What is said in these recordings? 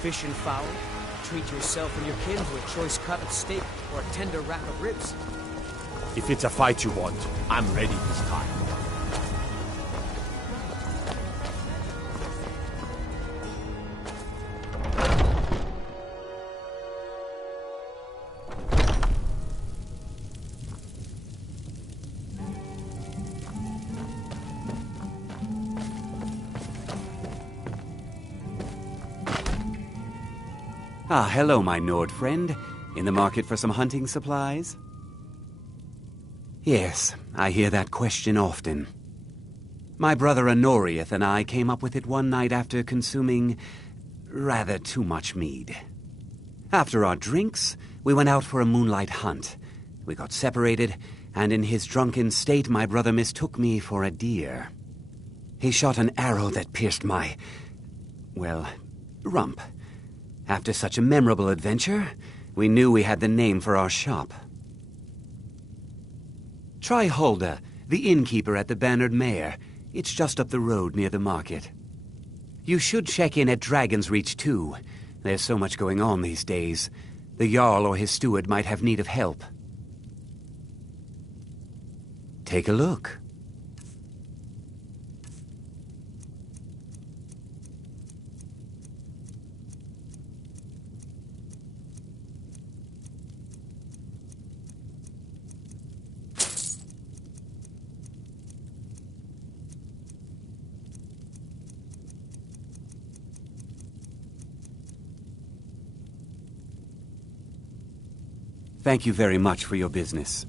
fish and fowl? Treat yourself and your kin to a choice cut of steak or a tender rack of ribs? If it's a fight you want, I'm ready this time. Ah, hello, my Nord friend. In the market for some hunting supplies? Yes, I hear that question often. My brother Honorius and I came up with it one night after consuming rather too much mead. After our drinks, we went out for a moonlight hunt. We got separated, and in his drunken state, my brother mistook me for a deer. He shot an arrow that pierced my, well, rump. After such a memorable adventure, we knew we had the name for our shop. Try Hulda, the innkeeper at the Bannered Mare. It's just up the road near the market. You should check in at Dragon's Reach, too. There's so much going on these days. The Jarl or his steward might have need of help. Take a look. Thank you very much for your business.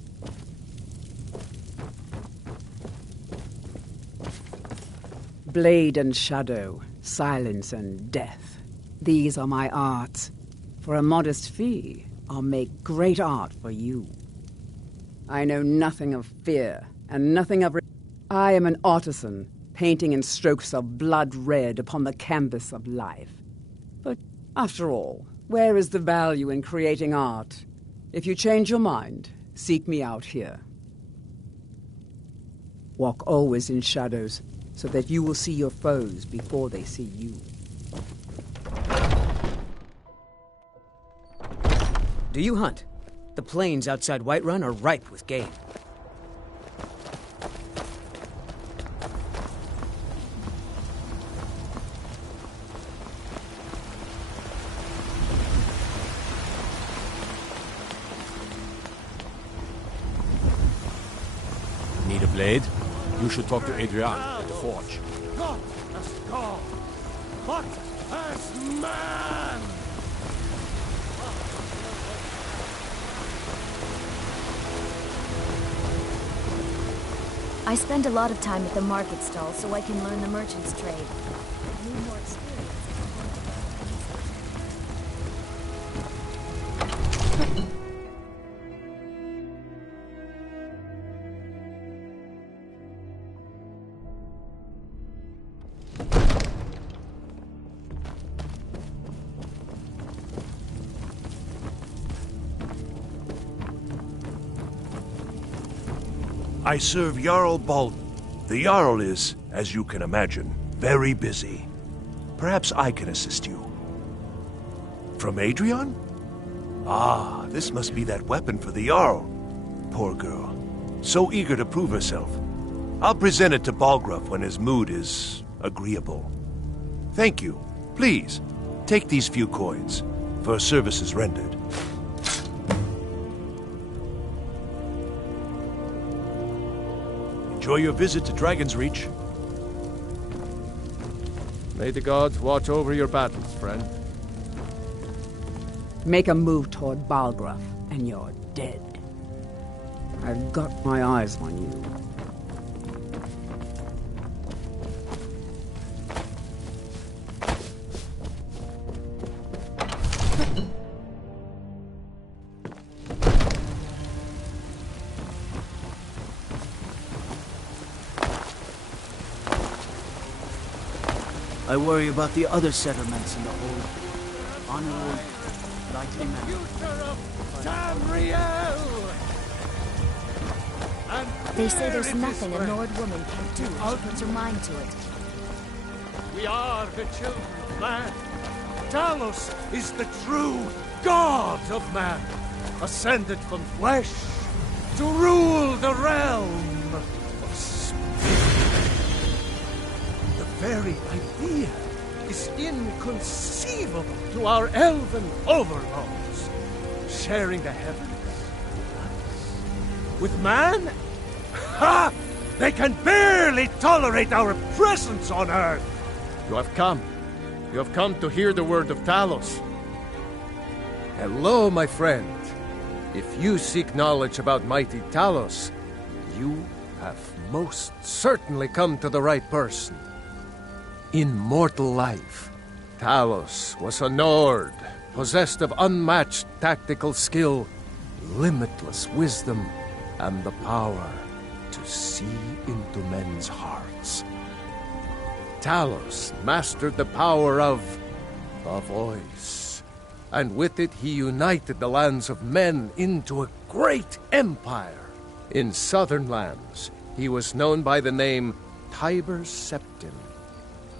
Blade and shadow, silence and death. These are my arts. For a modest fee, I'll make great art for you. I know nothing of fear, and nothing of... I am an artisan, painting in strokes of blood red upon the canvas of life. But after all, where is the value in creating art? If you change your mind, seek me out here. Walk always in shadows, so that you will see your foes before they see you. Do you hunt? The plains outside Whiterun are ripe with game. Need a blade? You should talk to Emzeana at the forge. God has gone. What has man? I spend a lot of time at the market stall so I can learn the merchant's trade. I need more experience. I serve Jarl Bald. The Jarl is, as you can imagine, very busy. Perhaps I can assist you. From Adrian? Ah, this must be that weapon for the Jarl. Poor girl. So eager to prove herself. I'll present it to Balgruuf when his mood is agreeable. Thank you. Please, take these few coins for services rendered. Enjoy your visit to Dragon's Reach. May the gods watch over your battles, friend. Make a move toward Balgruuf, and you're dead. I've got my eyes on you. I worry about the other settlements in the whole honorable likely man. They say there's nothing a Nord woman can't do if she puts her mind to it. We are the children's land. Talos is the true god of man, ascended from flesh to rule the realm of spirit. The very idea is inconceivable to our elven overlords, sharing the heavens with us. With man? Ha! They can barely tolerate our presence on Earth! You have come. You have come to hear the word of Talos. Hello, my friend. If you seek knowledge about mighty Talos, you have most certainly come to the right person. In mortal life, Talos was a Nord, possessed of unmatched tactical skill, limitless wisdom, and the power to see into men's hearts. Talos mastered the power of the voice, and with it he united the lands of men into a great empire. In southern lands, he was known by the name Tiber Septim.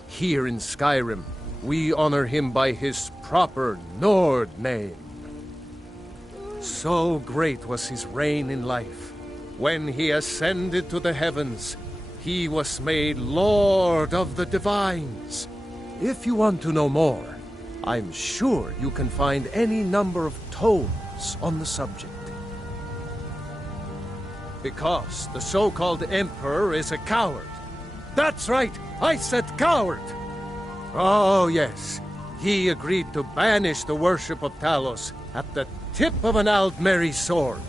Here in Skyrim, we honor him by his proper Nord name. So great was his reign in life. When he ascended to the heavens, he was made Lord of the Divines. If you want to know more, I'm sure you can find any number of tomes on the subject. Because the so-called Emperor is a coward. That's right, I said coward! Oh yes, he agreed to banish the worship of Talos at the tip of an Aldmeri sword.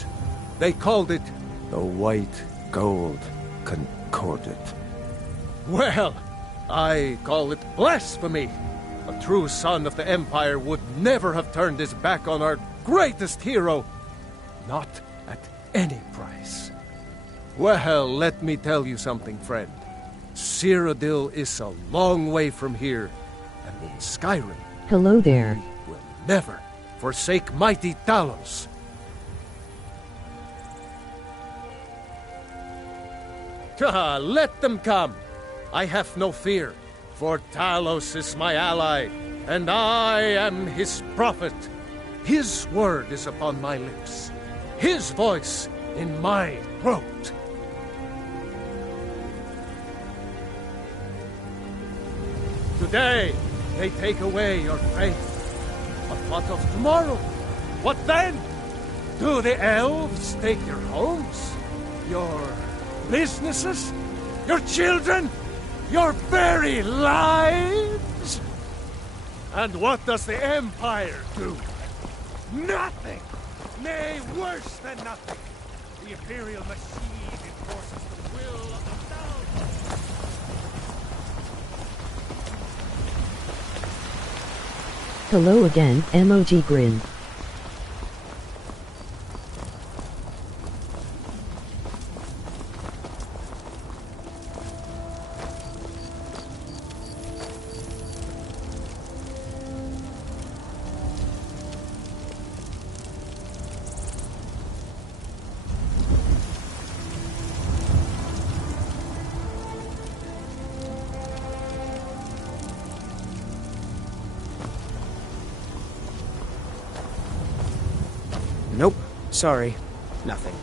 They called it the White Gold Concordat. Well, I call it blasphemy. A true son of the Empire would never have turned his back on our greatest hero. Not at any price. Well, let me tell you something, friend. Cyrodiil is a long way from here, and in Skyrim, hello there. we will never forsake mighty Talos. Let them come. I have no fear, for Talos is my ally, and I am his prophet. His word is upon my lips, his voice in my throat. Today, they take away your faith. But what of tomorrow? What then? Do the elves take your homes? Your businesses? Your children? Your very lives? And what does the Empire do? Nothing! Nay, worse than nothing! The Imperial machine enforces the will of the thousands! Hello again, emoji grin. Nope. Sorry. Nothing.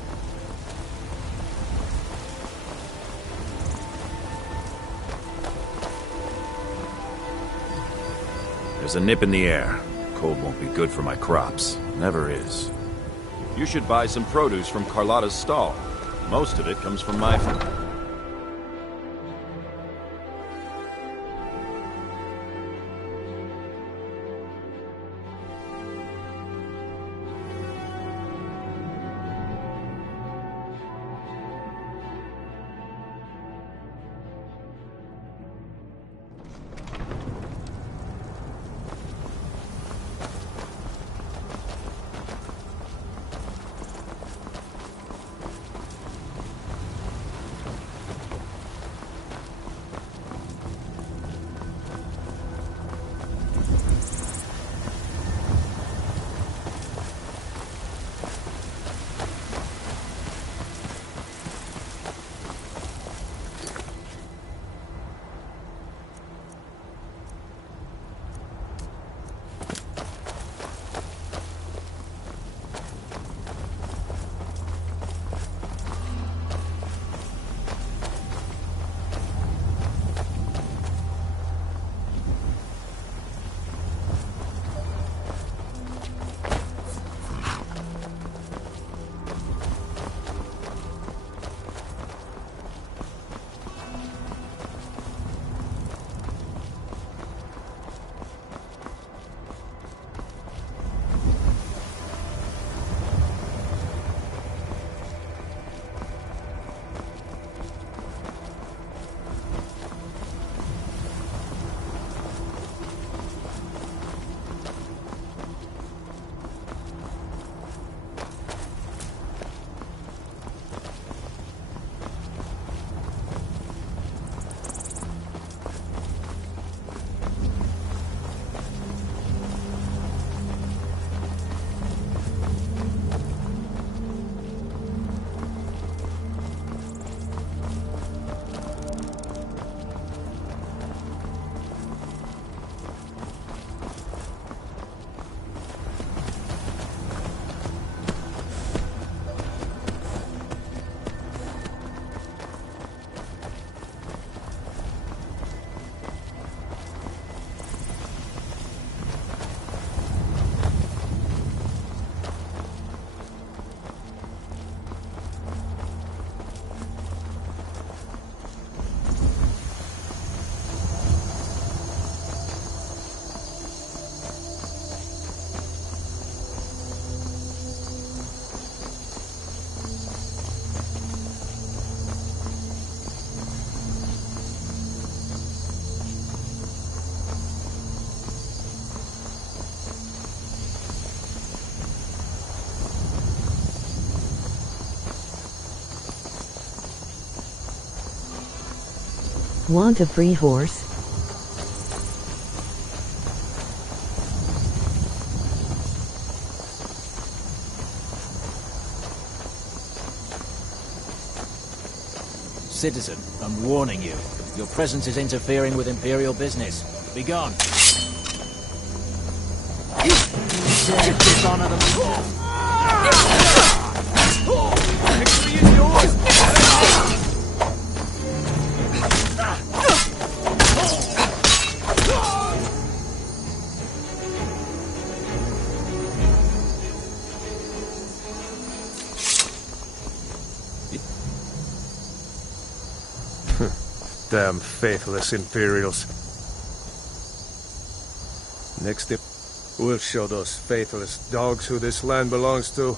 There's a nip in the air. Cold won't be good for my crops. Never is. You should buy some produce from Carlotta's stall. Most of it comes from my farm. Want a free horse? Citizen, I'm warning you. Your presence is interfering with Imperial business. Be gone. Dare dishonor the Victory is yours! Damn faithless Imperials. Next step, we'll show those faithless dogs who this land belongs to.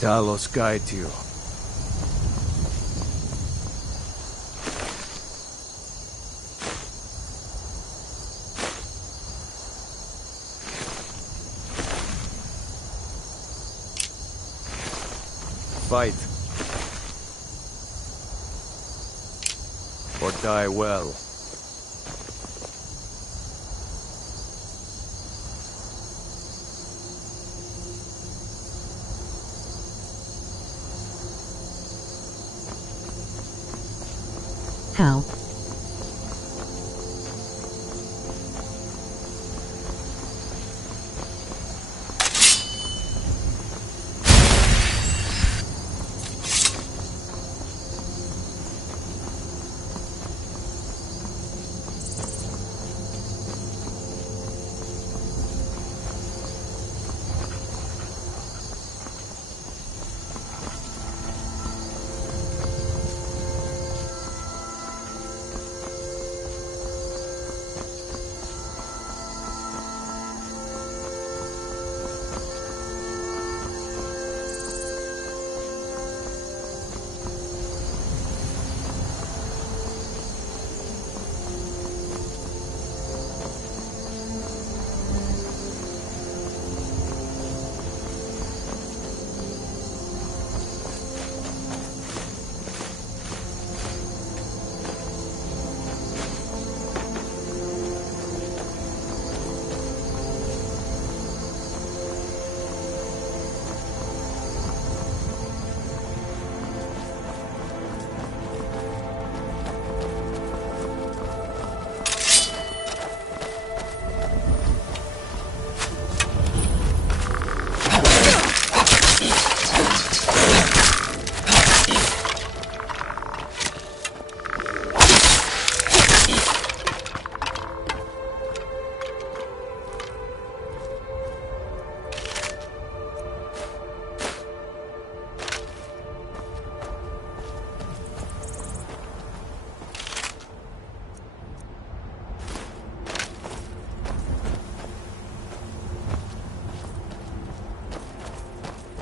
Talos guide you. Fight. Or die well. How?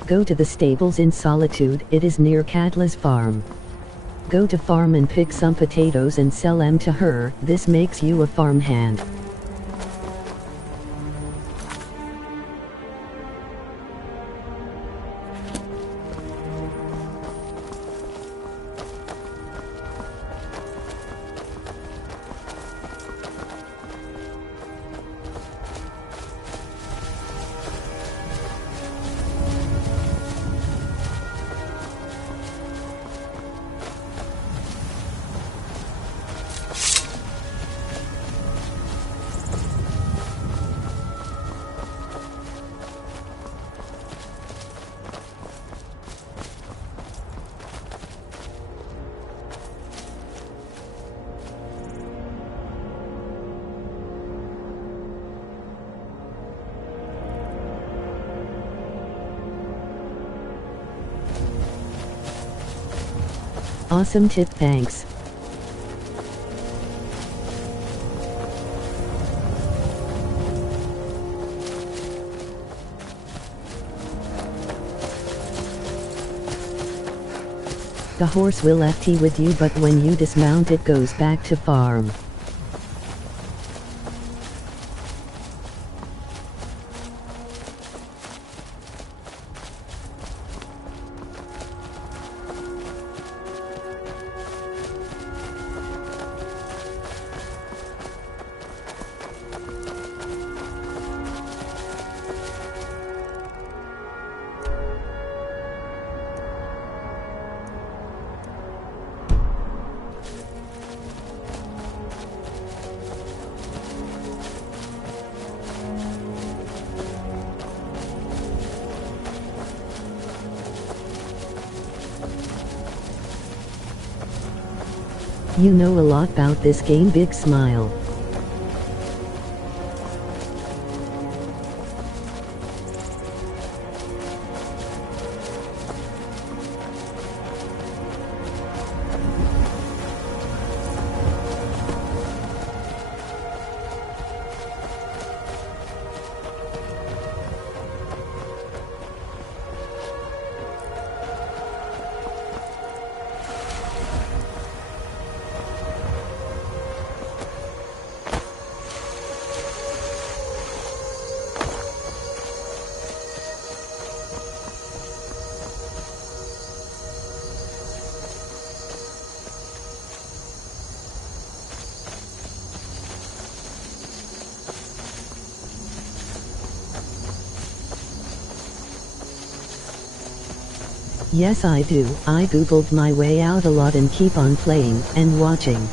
Go to the stables in Solitude, it is near Katla's farm. Go to farm and pick some potatoes and sell them to her, this makes you a farmhand. Awesome tip, thanks. The horse will FT with you, but when you dismount it goes back to farm. You know a lot about this game, big smile. Yes, I do. I googled my way out a lot and keep on playing and watching.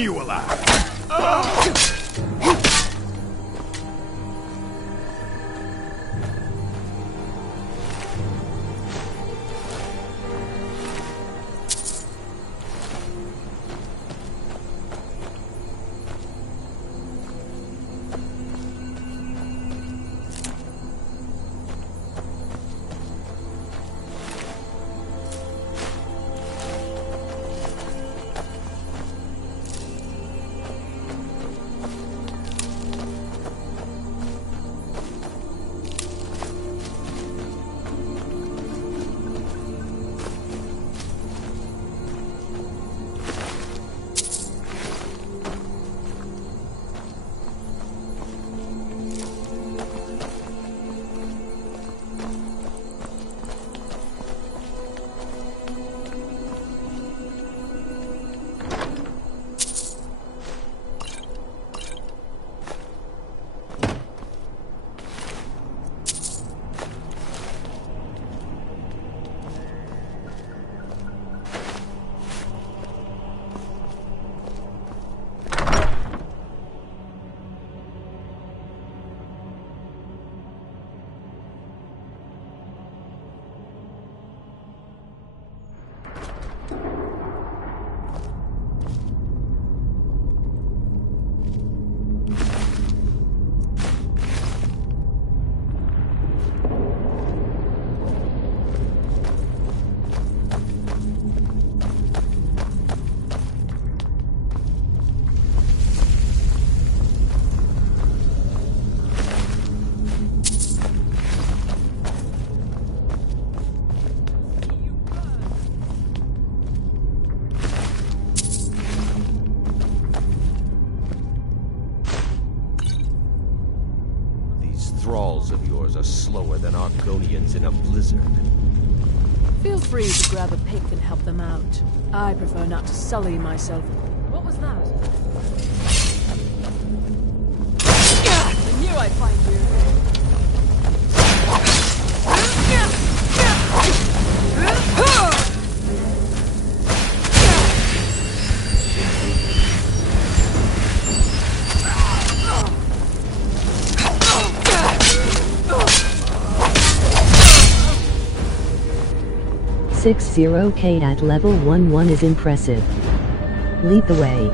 you alive! Thralls of yours are slower than Argonians in a blizzard. Feel free to grab a pick and help them out. I prefer not to sully myself. What was that? I knew I'd find you. 60k at level 11 is impressive. Lead the way.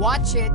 Watch it.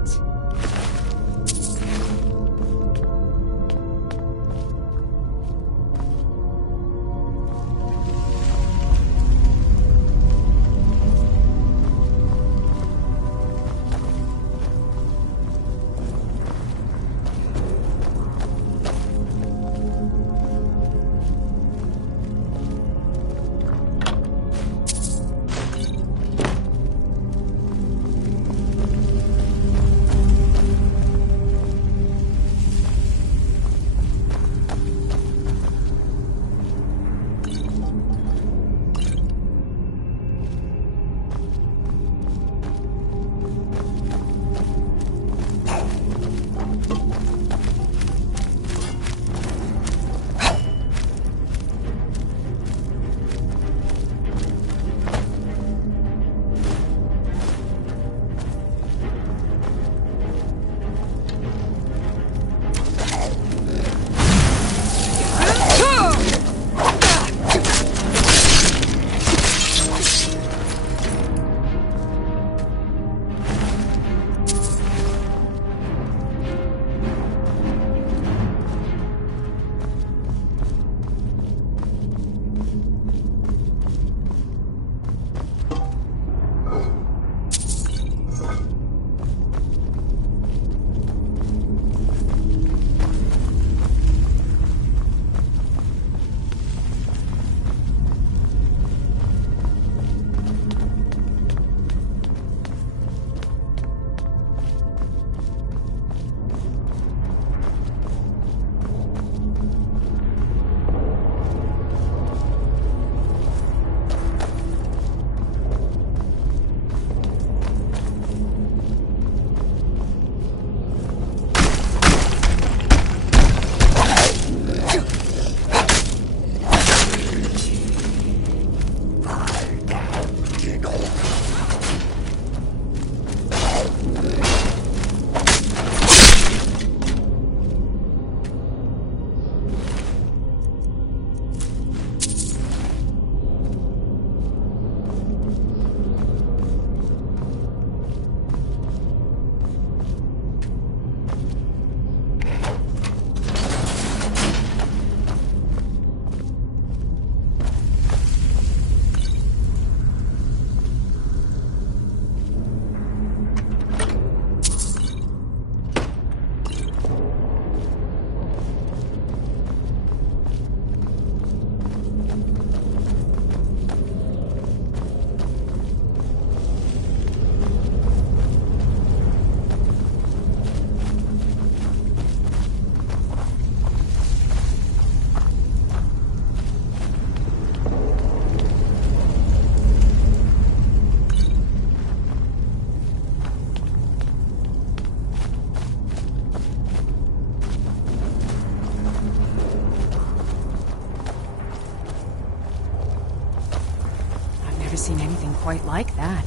Seen anything quite like that.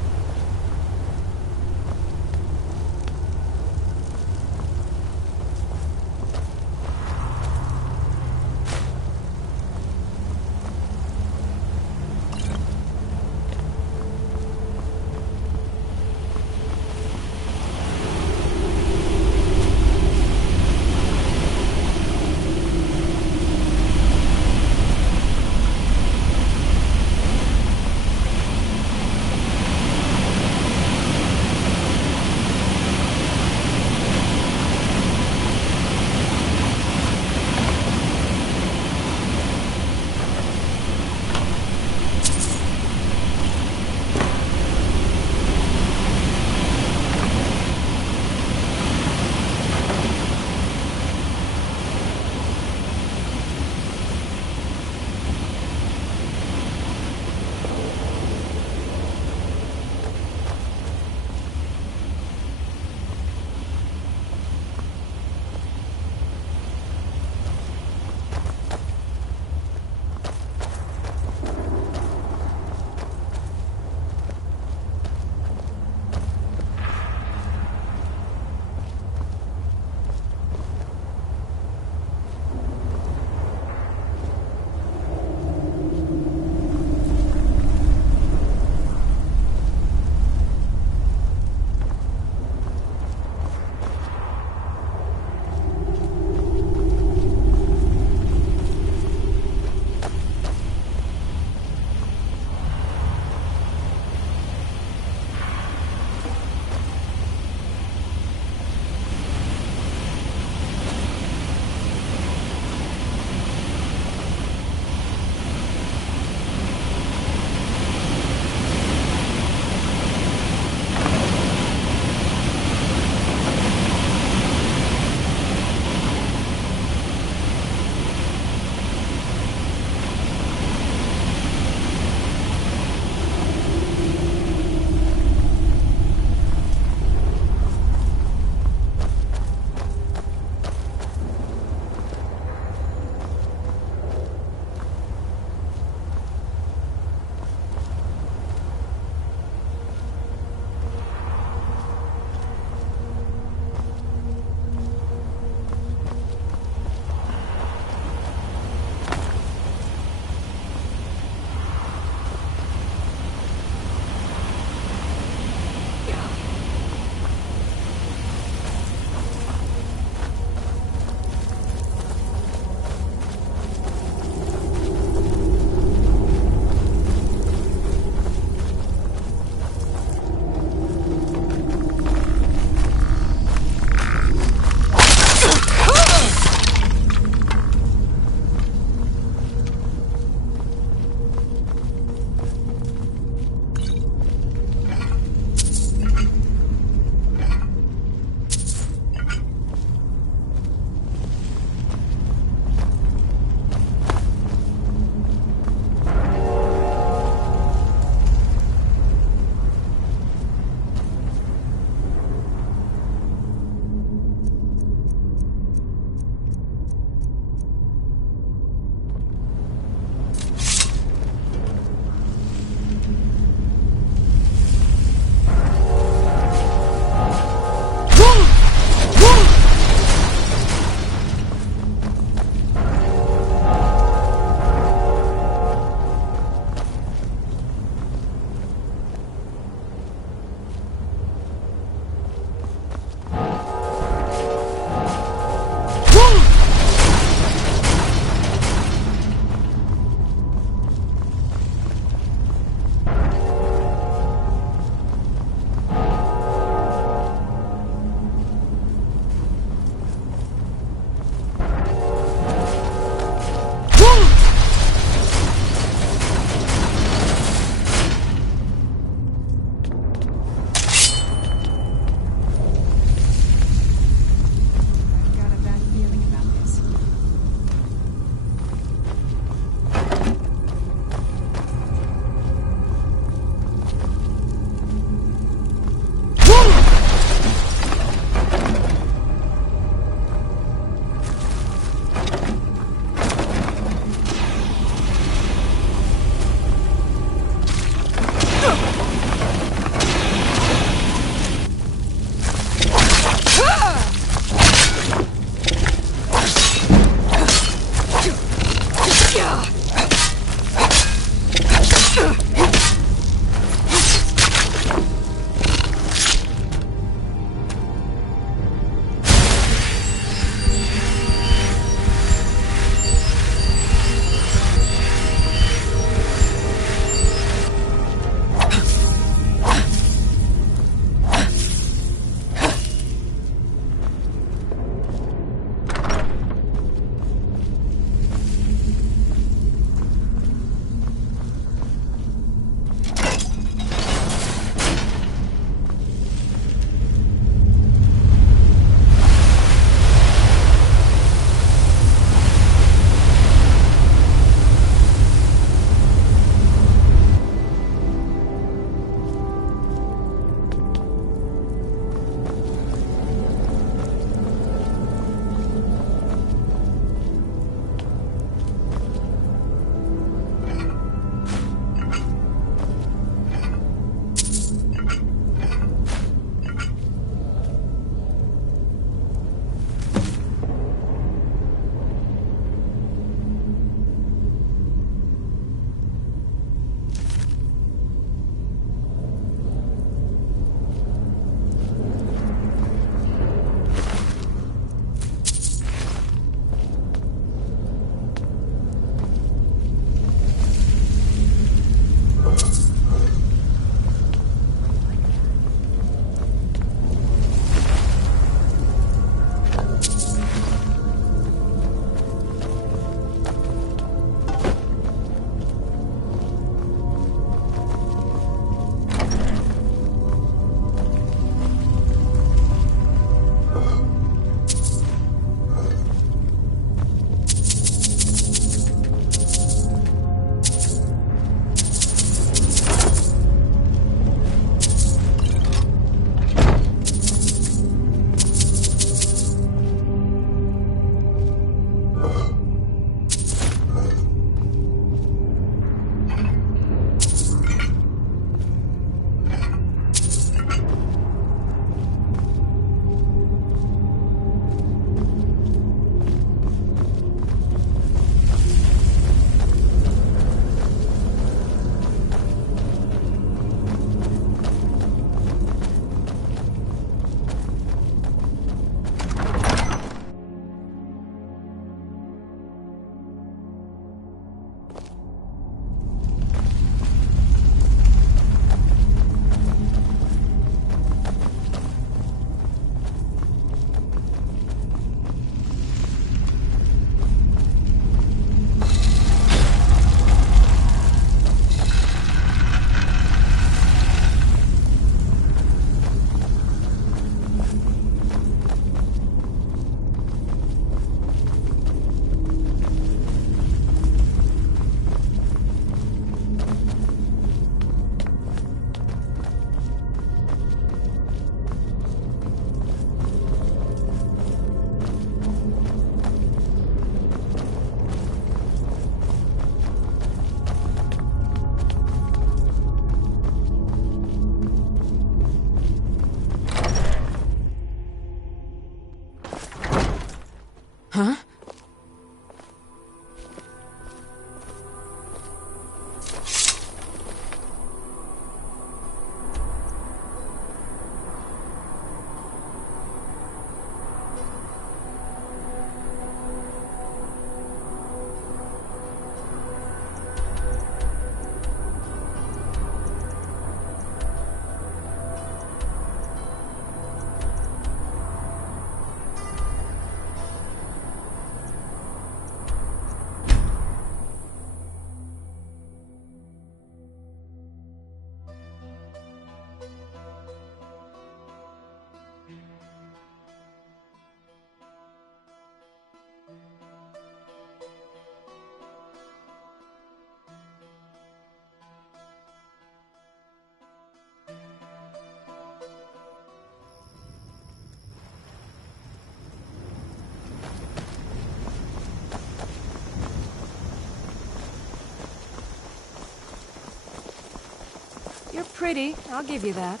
You're pretty, I'll give you that.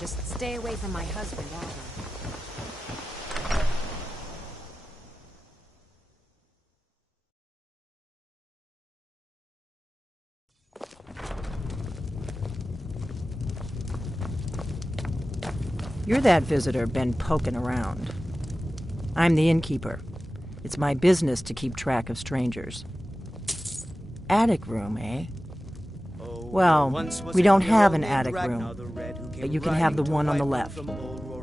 Just stay away from my husband, Adam. You're that visitor been poking around. I'm the innkeeper. It's my business to keep track of strangers. Attic room, eh? Well, we don't have an attic room, but you can have the one on the left.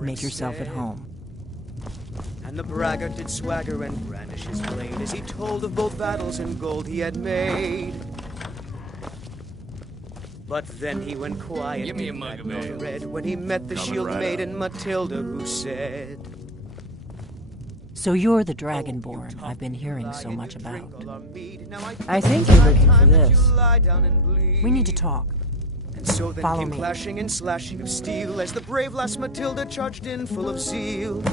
Make yourself at home. And the braggart did swagger and brandish his blade as he told of both battles and gold he had made. But then he went quiet. Give me a mug of ale. Red when he met the shield maiden Matilda, who said, So you're the Dragonborn I've been hearing so much about. I think you're looking for this. We need to talk. And so then Follow came me. clashing and slashing of steel as the brave lass Matilda charged in full of zeal.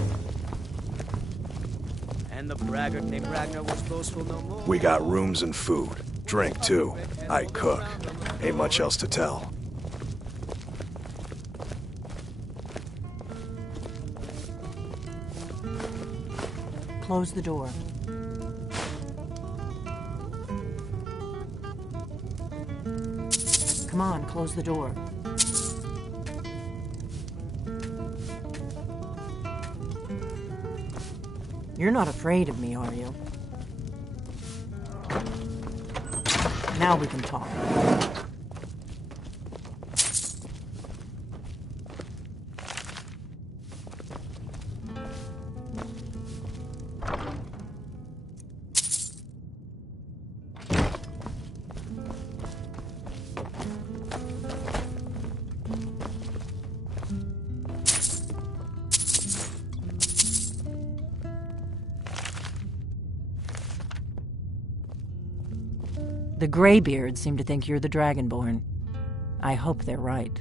And the braggart named Ragnar was boastful no more. We got rooms and food. Drink, too. I cook. Ain't much else to tell. Close the door. Come on, close the door. You're not afraid of me, are you? Now we can talk. The Greybeards seem to think you're the Dragonborn. I hope they're right.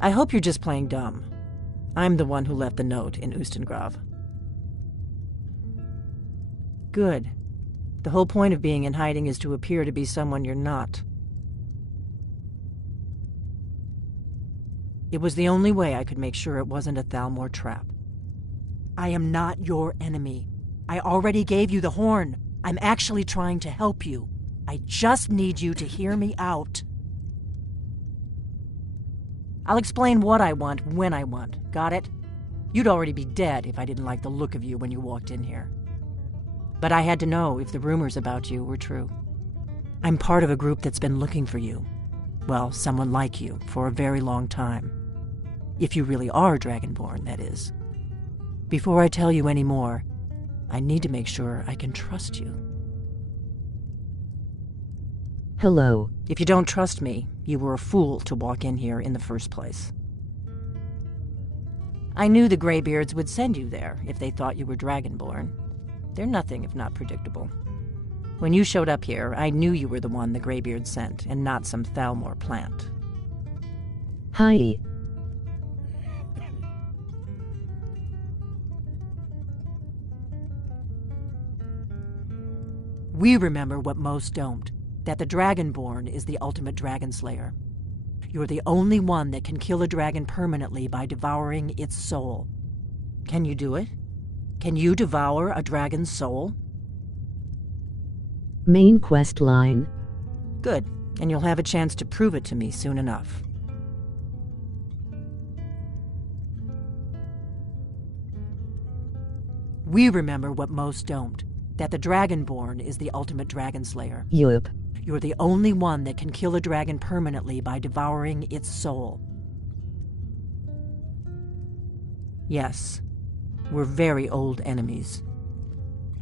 I hope you're just playing dumb. I'm the one who left the note in Ustengrav. Good. The whole point of being in hiding is to appear to be someone you're not. It was the only way I could make sure it wasn't a Thalmor trap. I am not your enemy. I already gave you the horn. I'm actually trying to help you. I just need you to hear me out. I'll explain what I want when I want. Got it? You'd already be dead if I didn't like the look of you when you walked in here. But I had to know if the rumors about you were true. I'm part of a group that's been looking for you. Well, someone like you, for a very long time. If you really are Dragonborn, that is. Before I tell you any more, I need to make sure I can trust you. Hello. If you don't trust me, you were a fool to walk in here in the first place. I knew the Greybeards would send you there if they thought you were Dragonborn. They're nothing if not predictable. When you showed up here, I knew you were the one the Greybeards sent, and not some Thalmor plant. Hi. We remember what most don't, that the Dragonborn is the ultimate dragon slayer. You're the only one that can kill a dragon permanently by devouring its soul. Can you do it? Can you devour a dragon's soul? Main quest line. Good, and you'll have a chance to prove it to me soon enough. We remember what most don't, that the Dragonborn is the ultimate dragon slayer. Yup. You're the only one that can kill a dragon permanently by devouring its soul. Yes, we're very old enemies.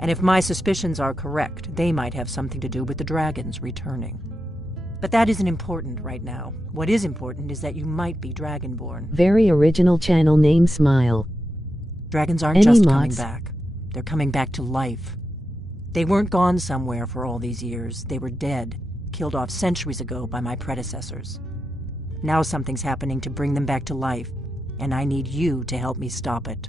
And if my suspicions are correct, they might have something to do with the dragons returning. But that isn't important right now. What is important is that you might be Dragonborn. Very original channel name Smile. Dragons aren't Any just mods? coming back. They're coming back to life. They weren't gone somewhere for all these years. They were dead, killed off centuries ago by my predecessors. Now something's happening to bring them back to life, and I need you to help me stop it.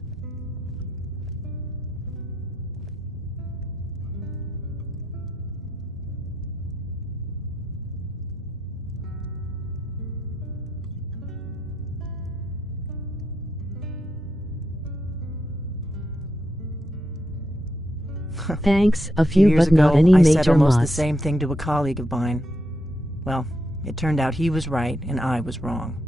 Thanks, a few few years but not ago, any I major said almost the mods. same thing to a colleague of mine. Well, it turned out he was right and I was wrong.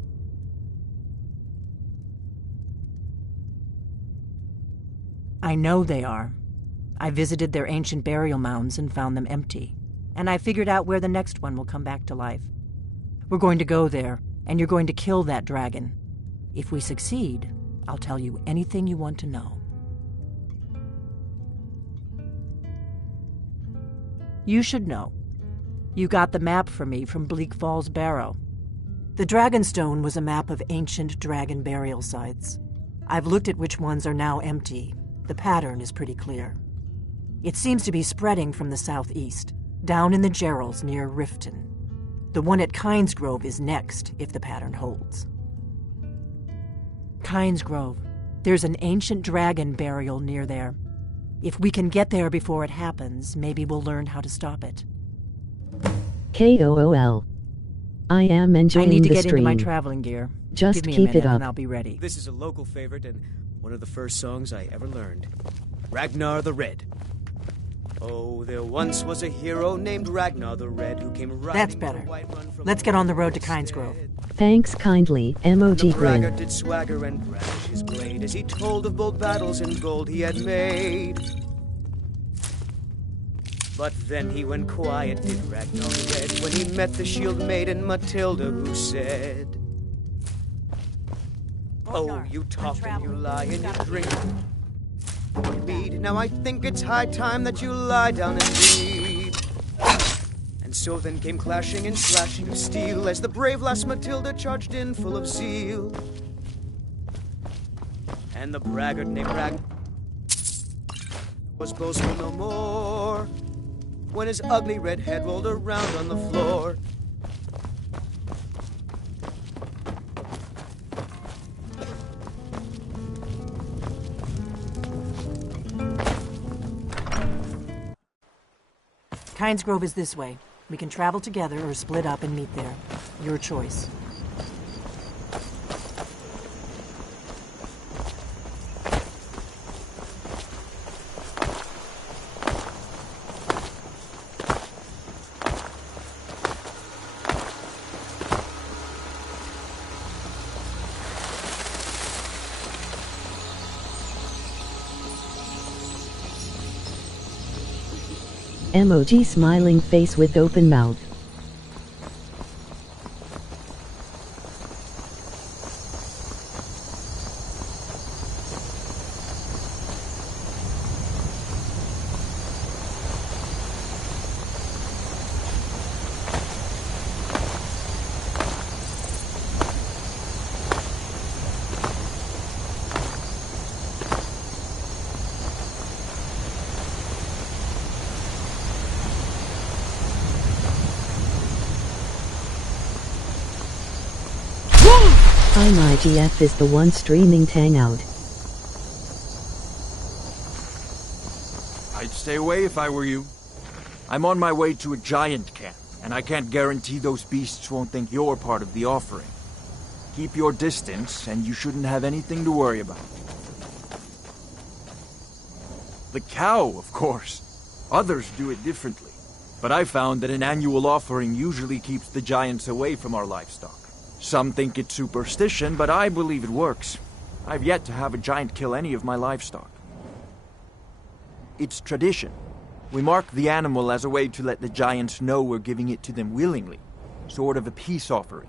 I know they are. I visited their ancient burial mounds and found them empty. And I figured out where the next one will come back to life. We're going to go there, and you're going to kill that dragon. If we succeed, I'll tell you anything you want to know. You should know. You got the map for me from Bleak Falls Barrow. The Dragonstone was a map of ancient dragon burial sites. I've looked at which ones are now empty. The pattern is pretty clear. It seems to be spreading from the southeast, down in the Gerals near Riften. The one at Kynes Grove is next, if the pattern holds. Kynes Grove. There's an ancient dragon burial near there. If we can get there before it happens, maybe we'll learn how to stop it. KOOL. I am enjoying I need to the get stream. into my traveling gear. Just Give me keep a minute it up. and I'll be ready. This is a local favorite and one of the first songs I ever learned. Ragnar the Red. Oh, there once was a hero named Ragnar the Red who came riding. That's better. Let's get on the road to Kynes Grove. Thanks kindly, emoji The braggart grin. did swagger and brandish his blade as he told of bold battles and gold he had made. But then he went quiet, did Ragnar the Red, when he met the shield maiden Matilda, who said, "Oh, you talk and you lie and you drink mead. Now I think it's high time that you lie down and bleed." And so then came clashing and slashing of steel as the brave lass Matilda charged in full of zeal. And the braggart named Ragnar was boastful no more when his ugly red head rolled around on the floor. Kynes Grove is this way. We can travel together or split up and meet there. Your choice. Emoji smiling face with open mouth. IGF is the one streaming Tangout. I'd stay away if I were you. I'm on my way to a giant camp, and I can't guarantee those beasts won't think you're part of the offering. Keep your distance, and you shouldn't have anything to worry about. The cow, of course. Others do it differently. But I found that an annual offering usually keeps the giants away from our livestock. Some think it's superstition, but I believe it works. I've yet to have a giant kill any of my livestock. It's tradition. We mark the animal as a way to let the giants know we're giving it to them willingly. Sort of a peace offering.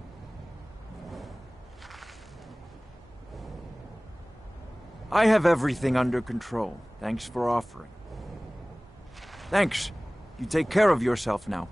I have everything under control. Thanks for offering. Thanks. You take care of yourself now.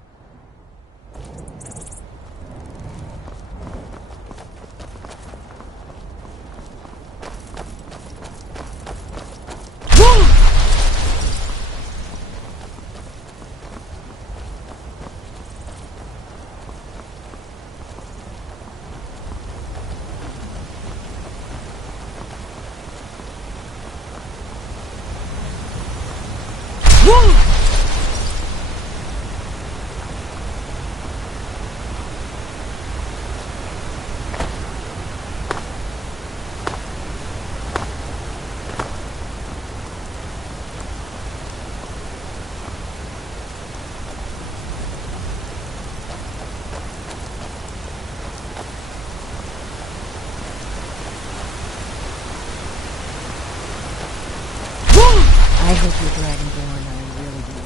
if you're Dragonborn, I really do.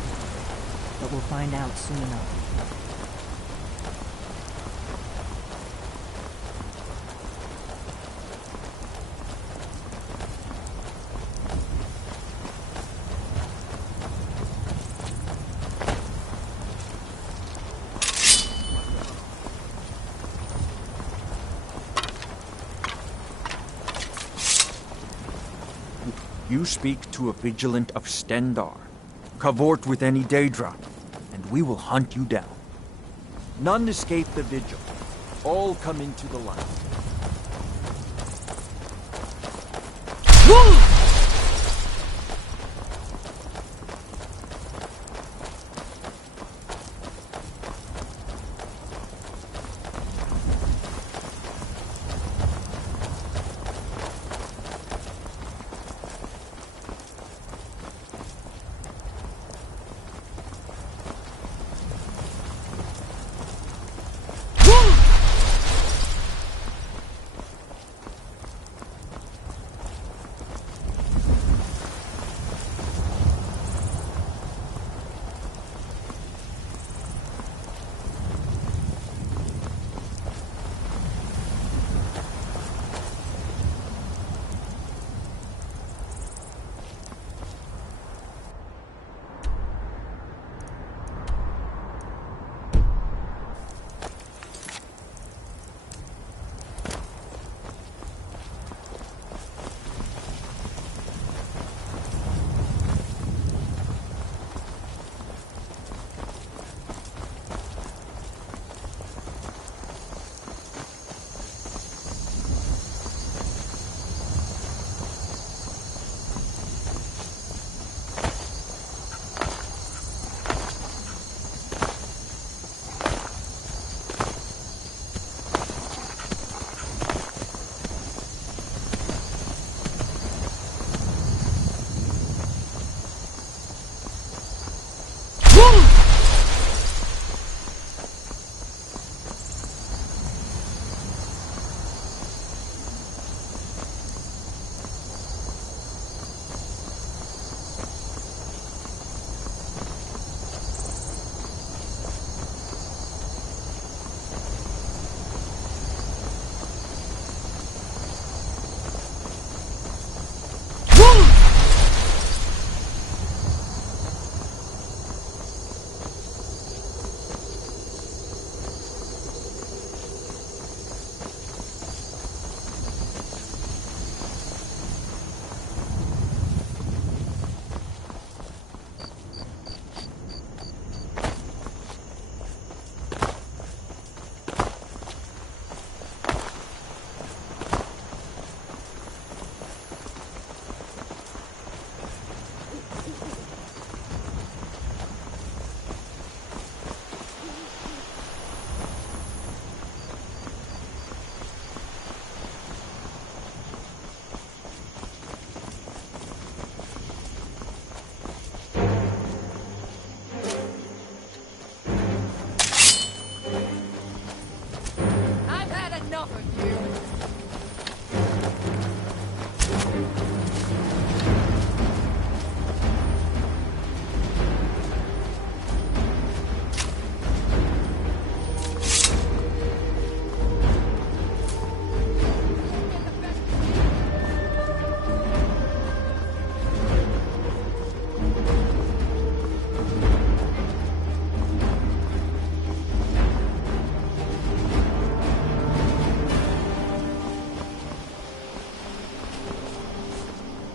But we'll find out soon enough. You speak to a vigilant of Stendar. Cavort with any Daedra, and we will hunt you down. None escape the vigil. All come into the light.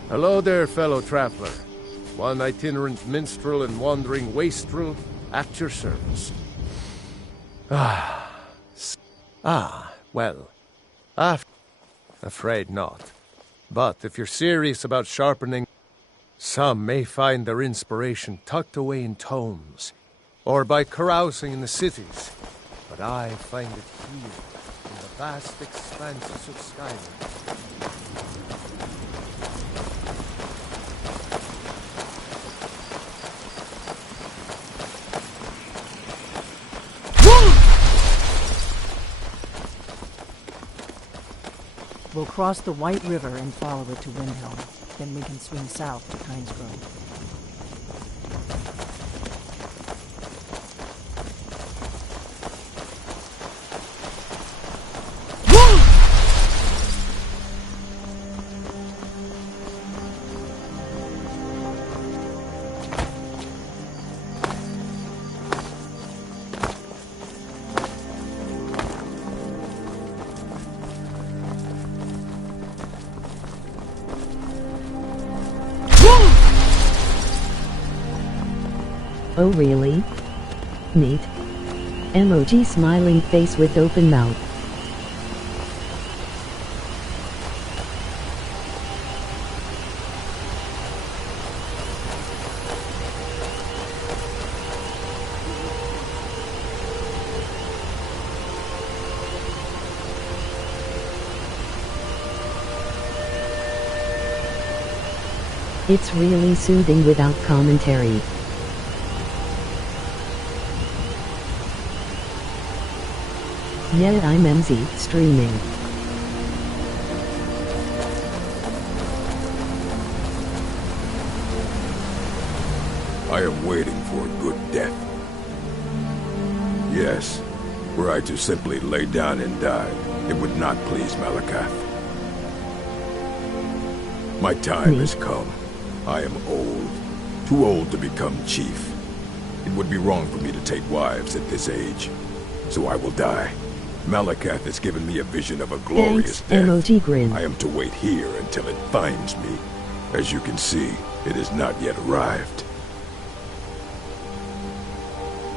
Hello there, fellow traveler. One itinerant minstrel and wandering wastrel at your service. Well, afraid not. But if you're serious about sharpening, some may find their inspiration tucked away in tomes, or by carousing in the cities. But I find it here, in the vast expanses of Skyrim. We'll cross the White River and follow it to Windhelm. Then we can swing south to Kynesgrove. Oh really? Neat. Emoji smiling face with open mouth. It's really soothing without commentary. Yeah, I'm Emzie, streaming. I am waiting for a good death. Yes, were I to simply lay down and die, it would not please Malakath. My time has come. I am old, too old to become chief. It would be wrong for me to take wives at this age, so I will die. Malakath has given me a vision of a glorious death. Emoji grin. I am to wait here until it finds me. As you can see, it has not yet arrived.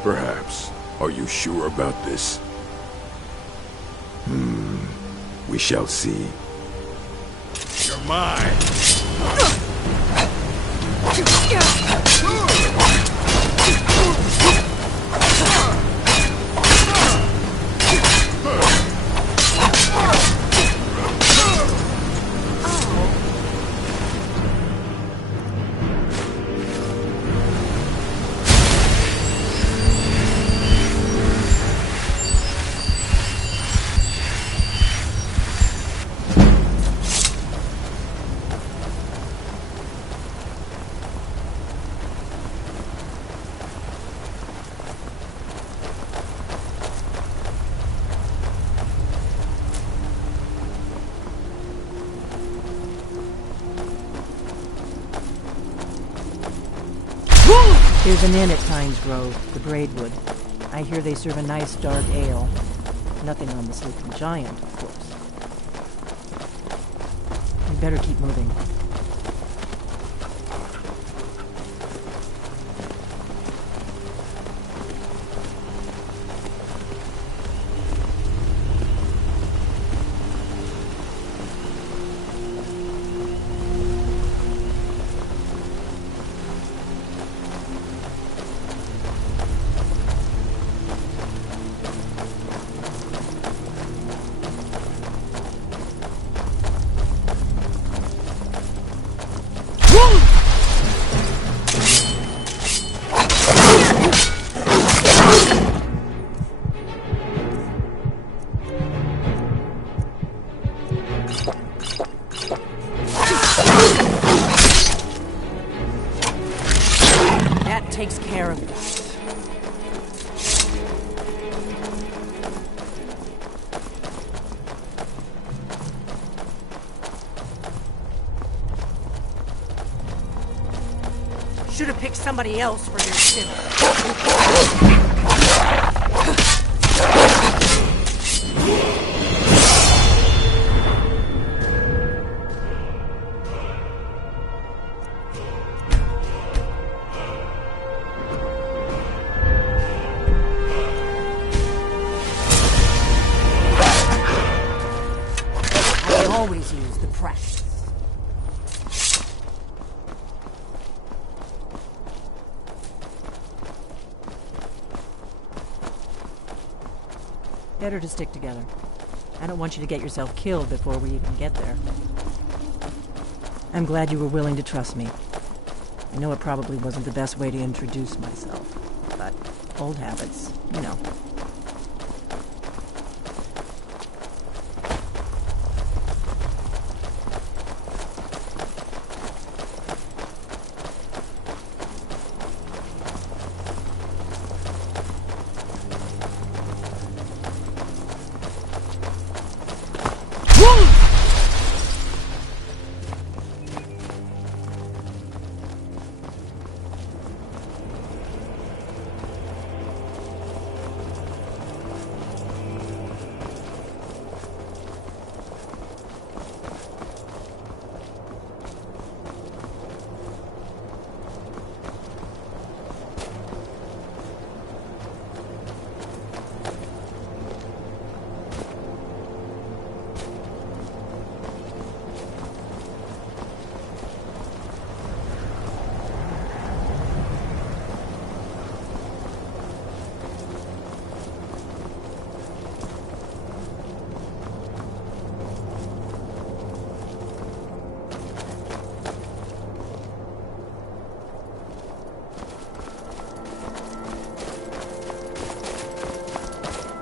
Perhaps. Are you sure about this? We shall see. You're mine! There's an inn at Pines Grove, the Braidwood. I hear they serve a nice dark ale. Nothing on the Sleeping Giant, of course. We better keep moving. Takes care of that. Should have picked somebody else for your shit. Always use the practice. Better to stick together. I don't want you to get yourself killed before we even get there. I'm glad you were willing to trust me. I know it probably wasn't the best way to introduce myself, but old habits, you know.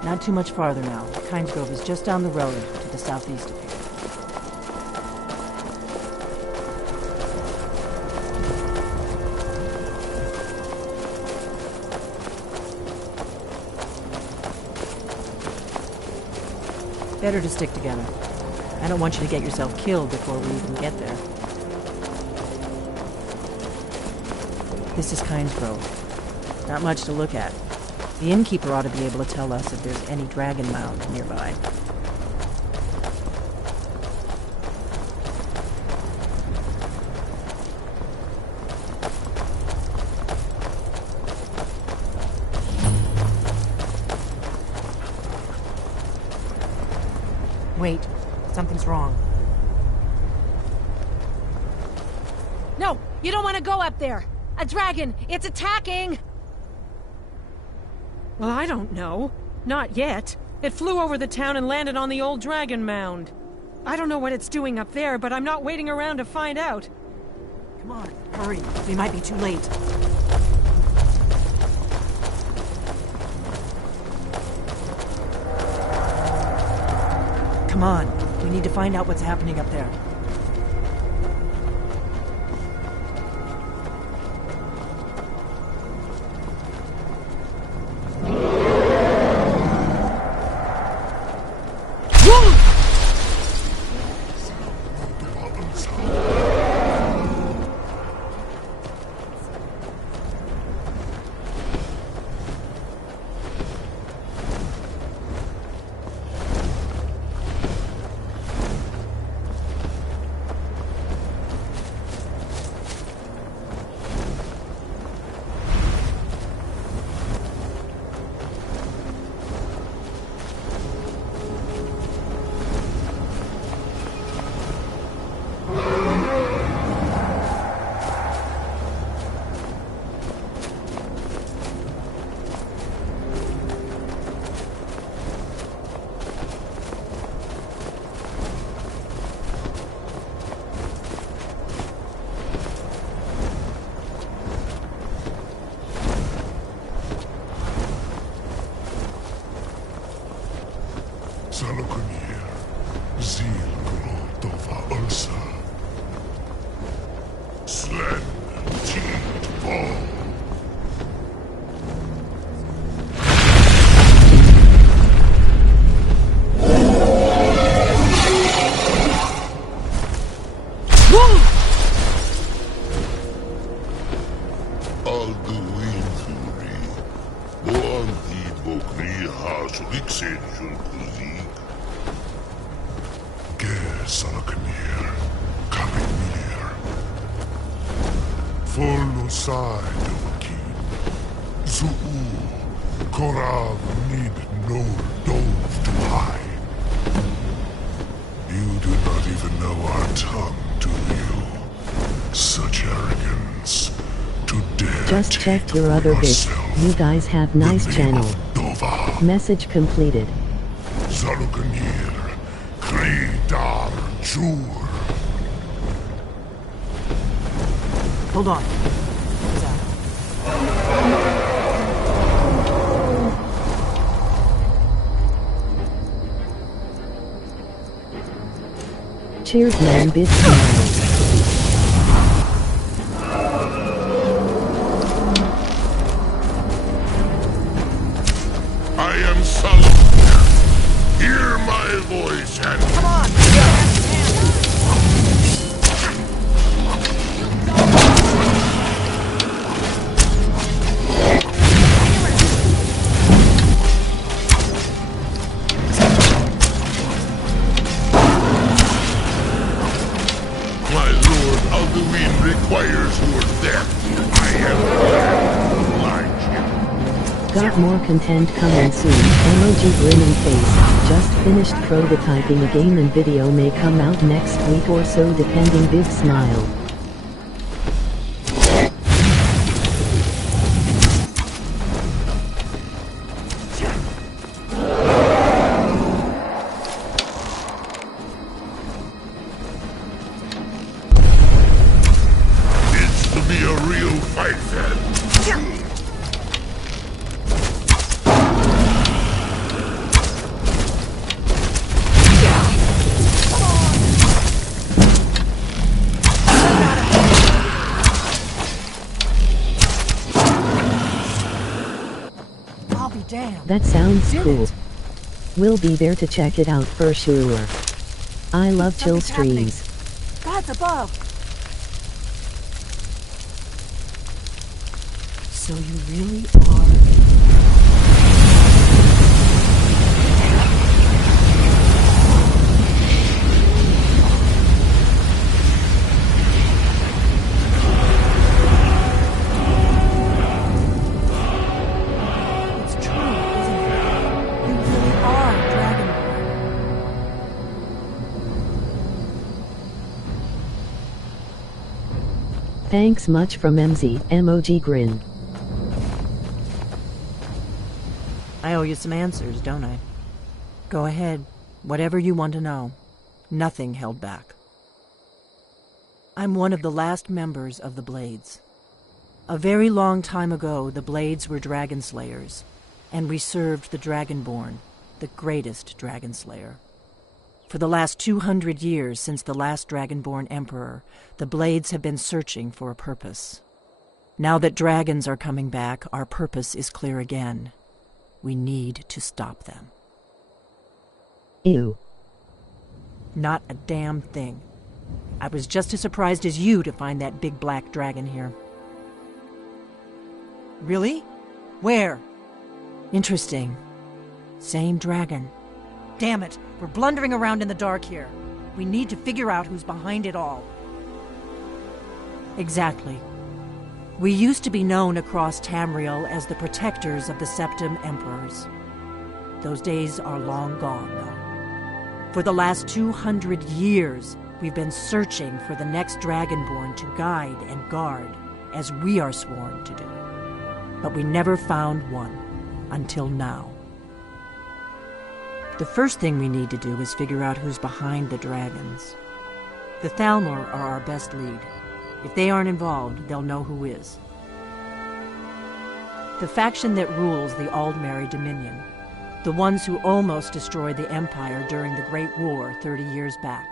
Not too much farther now. Kynes Grove is just down the road to the southeast of here. Better to stick together. I don't want you to get yourself killed before we even get there. This is Kynes Grove. Not much to look at. The innkeeper ought to be able to tell us if there's any dragon mound nearby. Wait, something's wrong. No, you don't want to go up there. A dragon, it's attacking! Well, I don't know. Not yet. It flew over the town and landed on the old dragon mound. I don't know what it's doing up there, but I'm not waiting around to find out. Come on, hurry. We might be too late. Come on, we need to find out what's happening up there. Just checked your other bit. You guys have nice channel. Message completed. Hold on. Cheers, man, bit smile. Got more content coming soon. Emoji grinning face. Just finished prototyping a game and video may come out next week or so depending. Big smile. That sounds cool. We'll be there to check it out for sure. I love chill streams. God's above! So you really are... Thanks much from Emzie, emoji grin. I owe you some answers, don't I? Go ahead. Whatever you want to know. Nothing held back. I'm one of the last members of the Blades. A very long time ago, the Blades were dragon slayers, and we served the Dragonborn, the greatest dragon slayer. For the last 200 years since the last Dragonborn Emperor, the Blades have been searching for a purpose. Now that dragons are coming back, our purpose is clear again. We need to stop them. Ew. Not a damn thing. I was just as surprised as you to find that big black dragon here. Really? Where? Interesting. Same dragon. Damn it, we're blundering around in the dark here. We need to figure out who's behind it all. Exactly. We used to be known across Tamriel as the protectors of the Septim Emperors. Those days are long gone, though. For the last 200 years, we've been searching for the next Dragonborn to guide and guard, as we are sworn to do. But we never found one, until now. The first thing we need to do is figure out who's behind the dragons. The Thalmor are our best lead. If they aren't involved, they'll know who is. The faction that rules the Aldmeri Dominion. The ones who almost destroyed the Empire during the Great War 30 years back.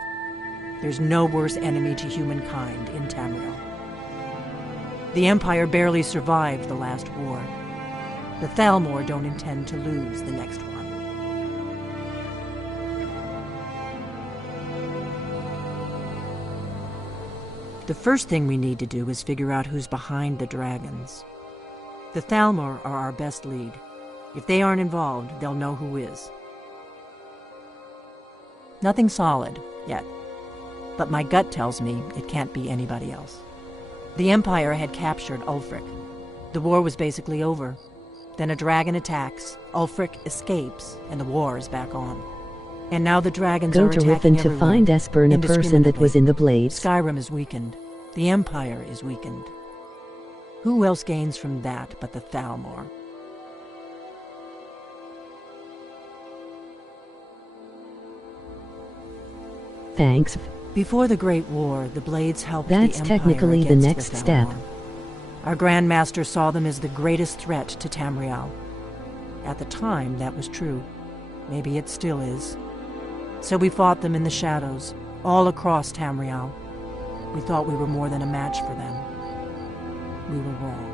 There's no worse enemy to humankind in Tamriel. The Empire barely survived the last war. The Thalmor don't intend to lose the next one. The first thing we need to do is figure out who's behind the dragons. The Thalmor are our best lead. If they aren't involved, they'll know who is. Nothing solid, yet. But my gut tells me it can't be anybody else. The Empire had captured Ulfric. The war was basically over. Then a dragon attacks, Ulfric escapes, and the war is back on. And now the dragons Go are to attacking Riven to everyone, find Esbern, a person that was in the Blades. Skyrim is weakened. The Empire is weakened. Who else gains from that but the Thalmor? Thanks. Before the Great War, the Blades helped That's the Empire technically the against next the step. Thalmor. Our Grand Master saw them as the greatest threat to Tamriel. At the time, that was true. Maybe it still is. So we fought them in the shadows, all across Tamriel. We thought we were more than a match for them. We were wrong.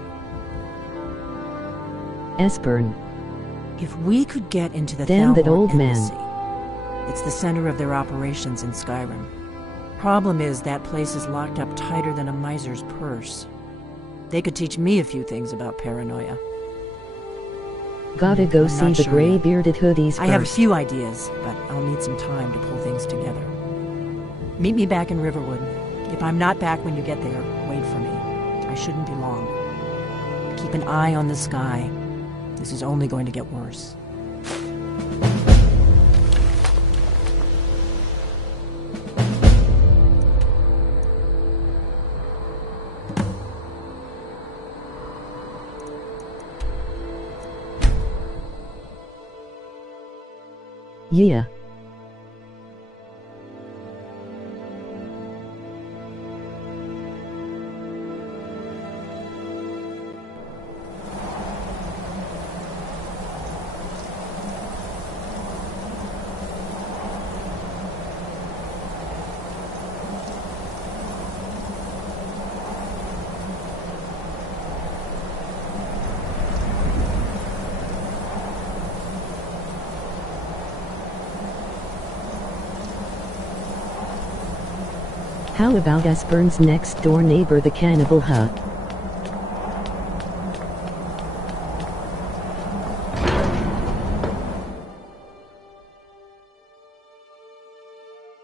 Esbern. If we could get into the Damn that Thalmor old man. embassy, it's the center of their operations in Skyrim. Problem is, that place is locked up tighter than a miser's purse. They could teach me a few things about paranoia. Gotta go I'm see not the sure gray-bearded hoodies first. I have a few ideas, but I'll need some time to pull things together. Meet me back in Riverwood. If I'm not back when you get there, wait for me. I shouldn't be long. Keep an eye on the sky. This is only going to get worse. Yeah. How about Espern's next door neighbor, the cannibal, huh?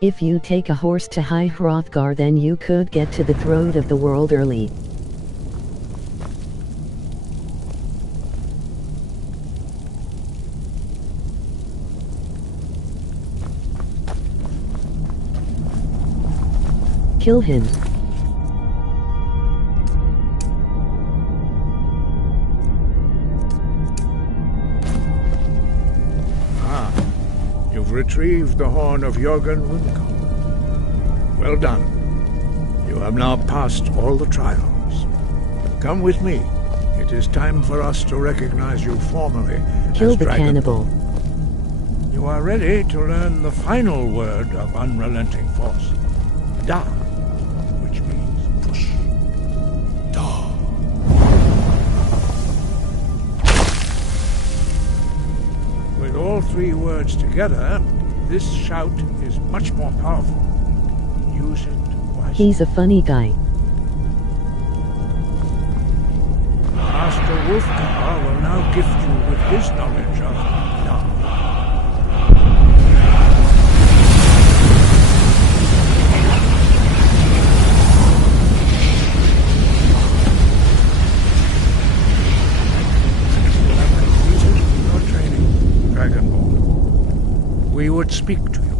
If you take a horse to High Hrothgar, then you could get to the throat of the world early. Kill him. You've retrieved the horn of Jörgen Rundkamp. Well done. You have now passed all the trials. Come with me. It is time for us to recognize you formally Kill as the Dragonborn. cannibal. You are ready to learn the final word of unrelenting force. Da, which means push. Da. With all three words together, this shout is much more powerful. Use it wisely. He's a funny guy. Master Wolfgar will now gift you with his knowledge of love. You have completed your training, Dragonborn. We would speak to you.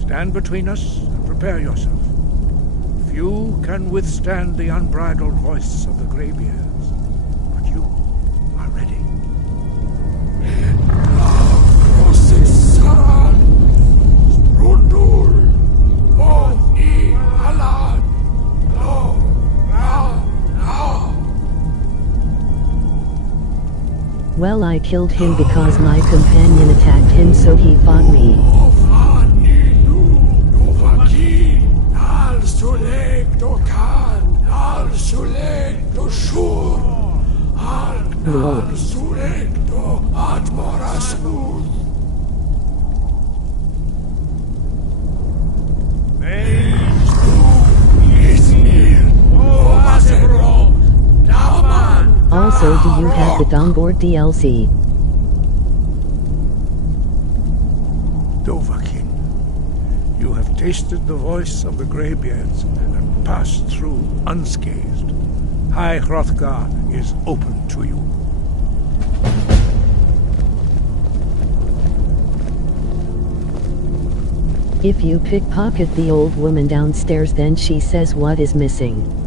Stand between us and prepare yourself. Few can withstand the unbridled voice of the Greybeards, but you are ready. Well, I killed him because my companion attacked him, so he fought me. Lol. Also, do you have the Dawnboard DLC? Dovahkiin, you have tasted the voice of the Greybeards and passed through unscathed. High Hrothgar is open to you. If you pickpocket the old woman downstairs, then she says what is missing.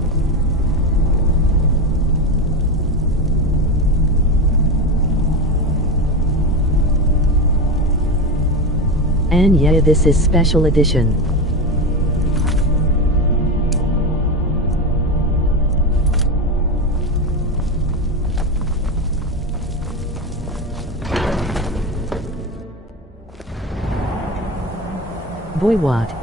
And yeah, this is special edition. Boy, what?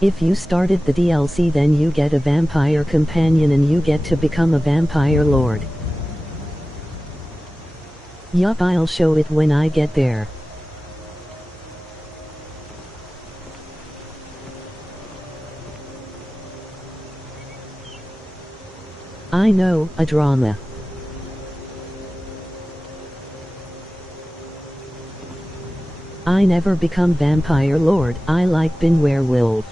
If you started the DLC, then you get a vampire companion and you get to become a vampire lord. Yup, I'll show it when I get there. I know, a drama. I never become vampire lord, I like been werewolf.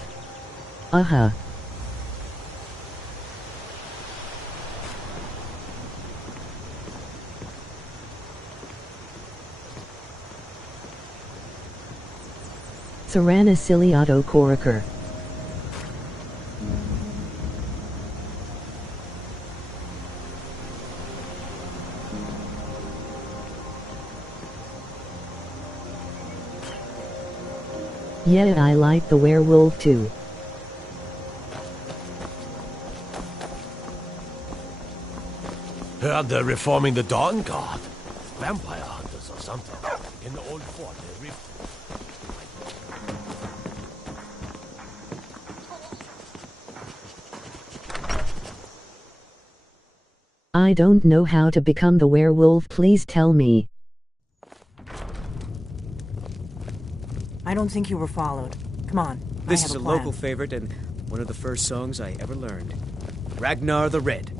Sarana Ciliato Koraker. Yeah, I like the werewolf too. Heard they're reforming the Dawn Guard. Vampire hunters or something. In the old fort, they I don't know how to become the werewolf, please tell me. I don't think you were followed. Come on. This I have is a plan. local favorite and one of the first songs I ever learned. Ragnar the Red.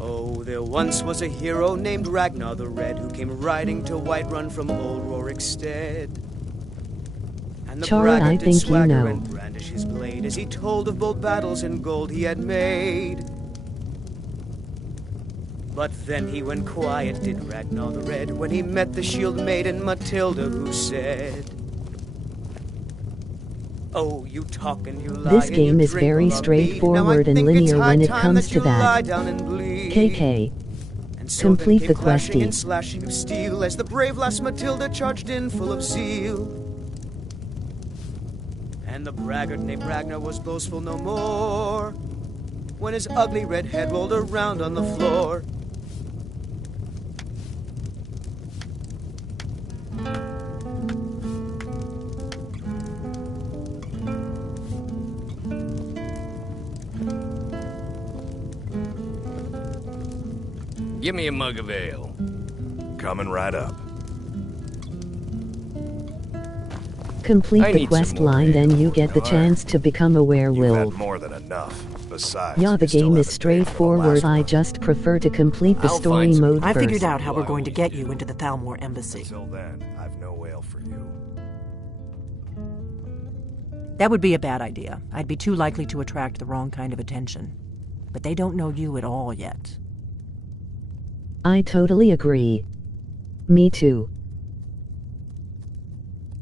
Oh, there once was a hero named Ragnar the Red who came riding to Whiterun from old Rorikstead. And the Chara, braggart I did think you swagger know. and brandish his blade as he told of bold battles and gold he had made. But then he went quiet, did Ragnar the Red, when he met the shield maiden Matilda, who said, "Oh, you talk and you lie. This and game you is drink very all our mead. straightforward Now I and think it's linear high when it time comes you to that. lie down and bleed." KK. And so Complete then the came clashing questie. and slashing of steel as the brave lass Matilda charged in full of zeal. And the braggart named Ragnar was boastful no more when his ugly red head rolled around on the floor. Give me a mug of ale. Coming right up. Complete I the need quest some more line, then you get the Alright. chance to become a You've werewolf. had more than enough. Besides, Yeah, the you still game is haven't paid for the last straightforward. I one. just prefer to complete the I'll story find some- mode I first. figured out how we're going to get you into the Thalmor Embassy. Until then, I've no ale for you. That would be a bad idea. I'd be too likely to attract the wrong kind of attention. But they don't know you at all yet. I totally agree. Me too.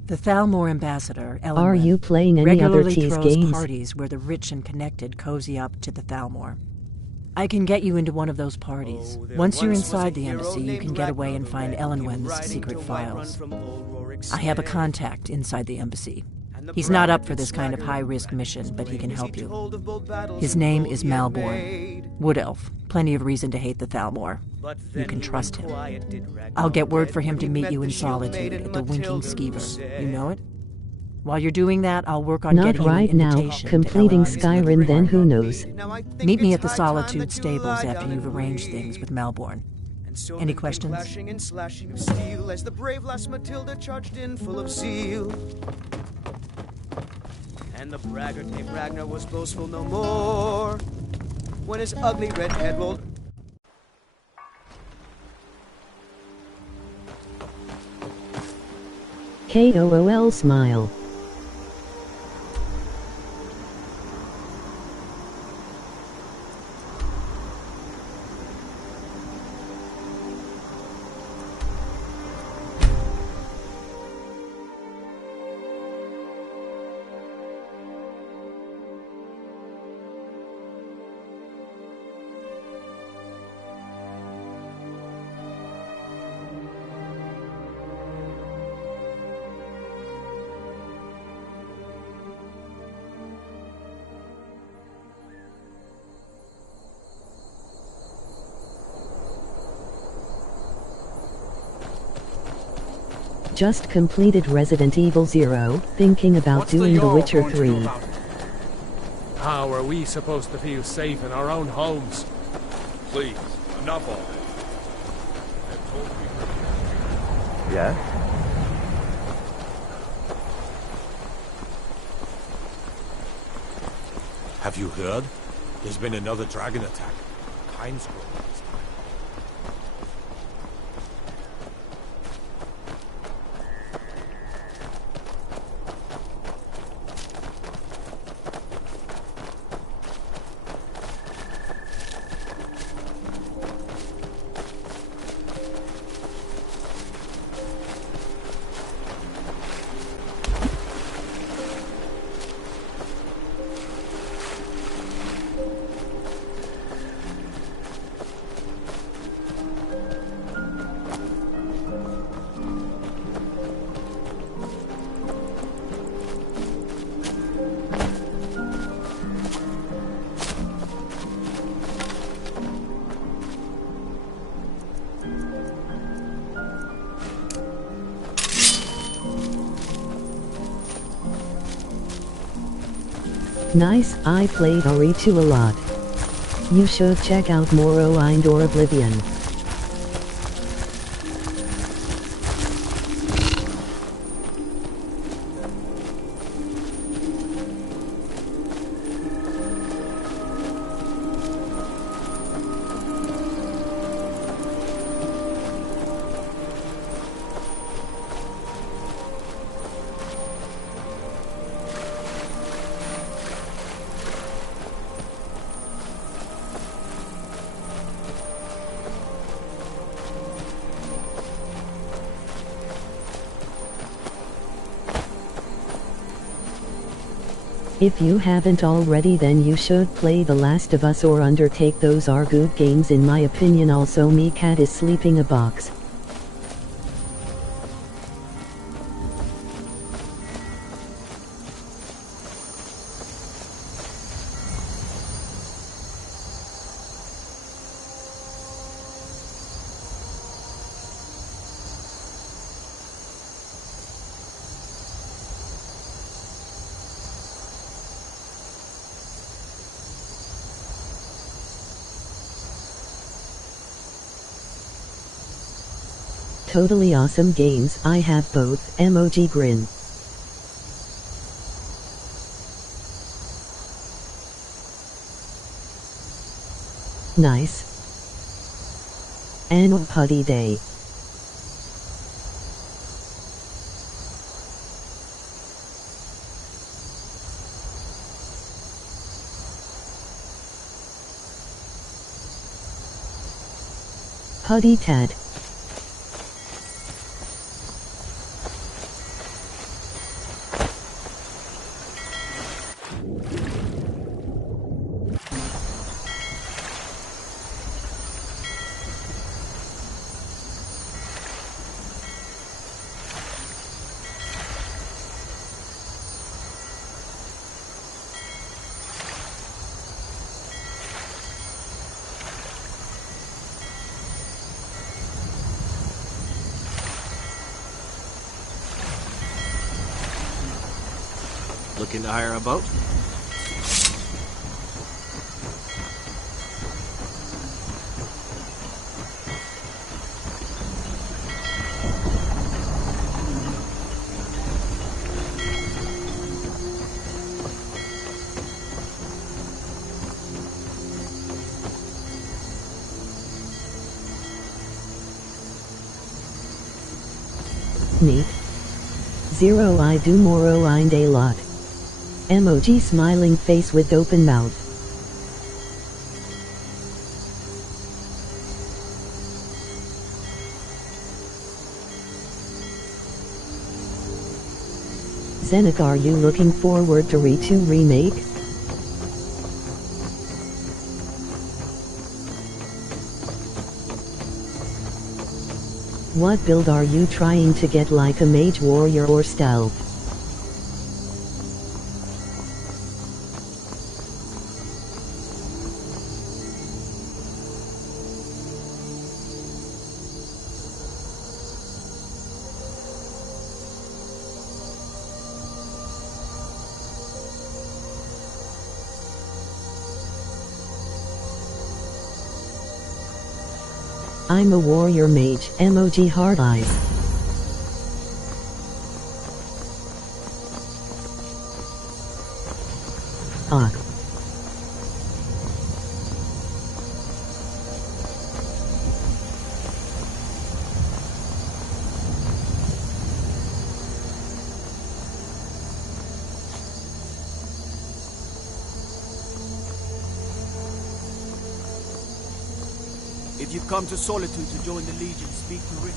The Thalmor ambassador, Elenwen, Are you playing any other regularly tease throws games? parties where the rich and connected cozy up to the Thalmor. I can get you into one of those parties. Oh, there Once you're once was inside a the hero embassy, you named can get away Ragnar and the find Red, who came Elenwen's riding secret to Whiterun files. from old Rorikstead. I have a contact inside the embassy. And the He's not up braggart for did this kind of swagger and high-risk brandish mission, his but he blade can as help you. told of bold battles His and name gold is he had Malborn. made. Wood Elf. Plenty of reason to hate the Thalmor. But You then can he trust went him. quiet, did Ragnar I'll get the word Red, for him when to he meet met you in the shield solitude maiden at the Winking Matilda, who Skeever. said, You know it? While you're doing that, I'll work on Not getting right you an now. invitation to Completing Elenwen's Skyrim, then who knows? "Now I think Meet me it's at the high time Solitude that you stables lie after down you've and arranged bleed." things with Malborn. And so Any then came questions? clashing and slashing of steel as the brave lass Matilda charged in full of zeal. And the braggart named Ragnar was boastful no more when his ugly red head rolled. KOOL smile. Just completed Resident Evil 0, thinking about doing The Witcher 3. How are we supposed to feel safe in our own homes? Please, enough of it. Yeah? Have you heard? There's been another dragon attack. Time scroll this time. Nice, I played RE2 a lot. You should check out Morrowind or Oblivion. If you haven't already, then you should play The Last of Us or Undertake. Those are good games in my opinion. Also, me cat is sleeping a box. Totally awesome games. I have both. Emoji grin. Nice. And putty day. Putty tad. Looking to hire a boat? Neat. Zero, I do Morrowind a lot. Emoji smiling face with open mouth. Zenek, are you looking forward to RE2 remake? What build are you trying to get, like a mage warrior or stealth? I'm a warrior mage. Emoji hard eyes. Ah. If you've come to Solitude to join the Legion, speak to Ricker.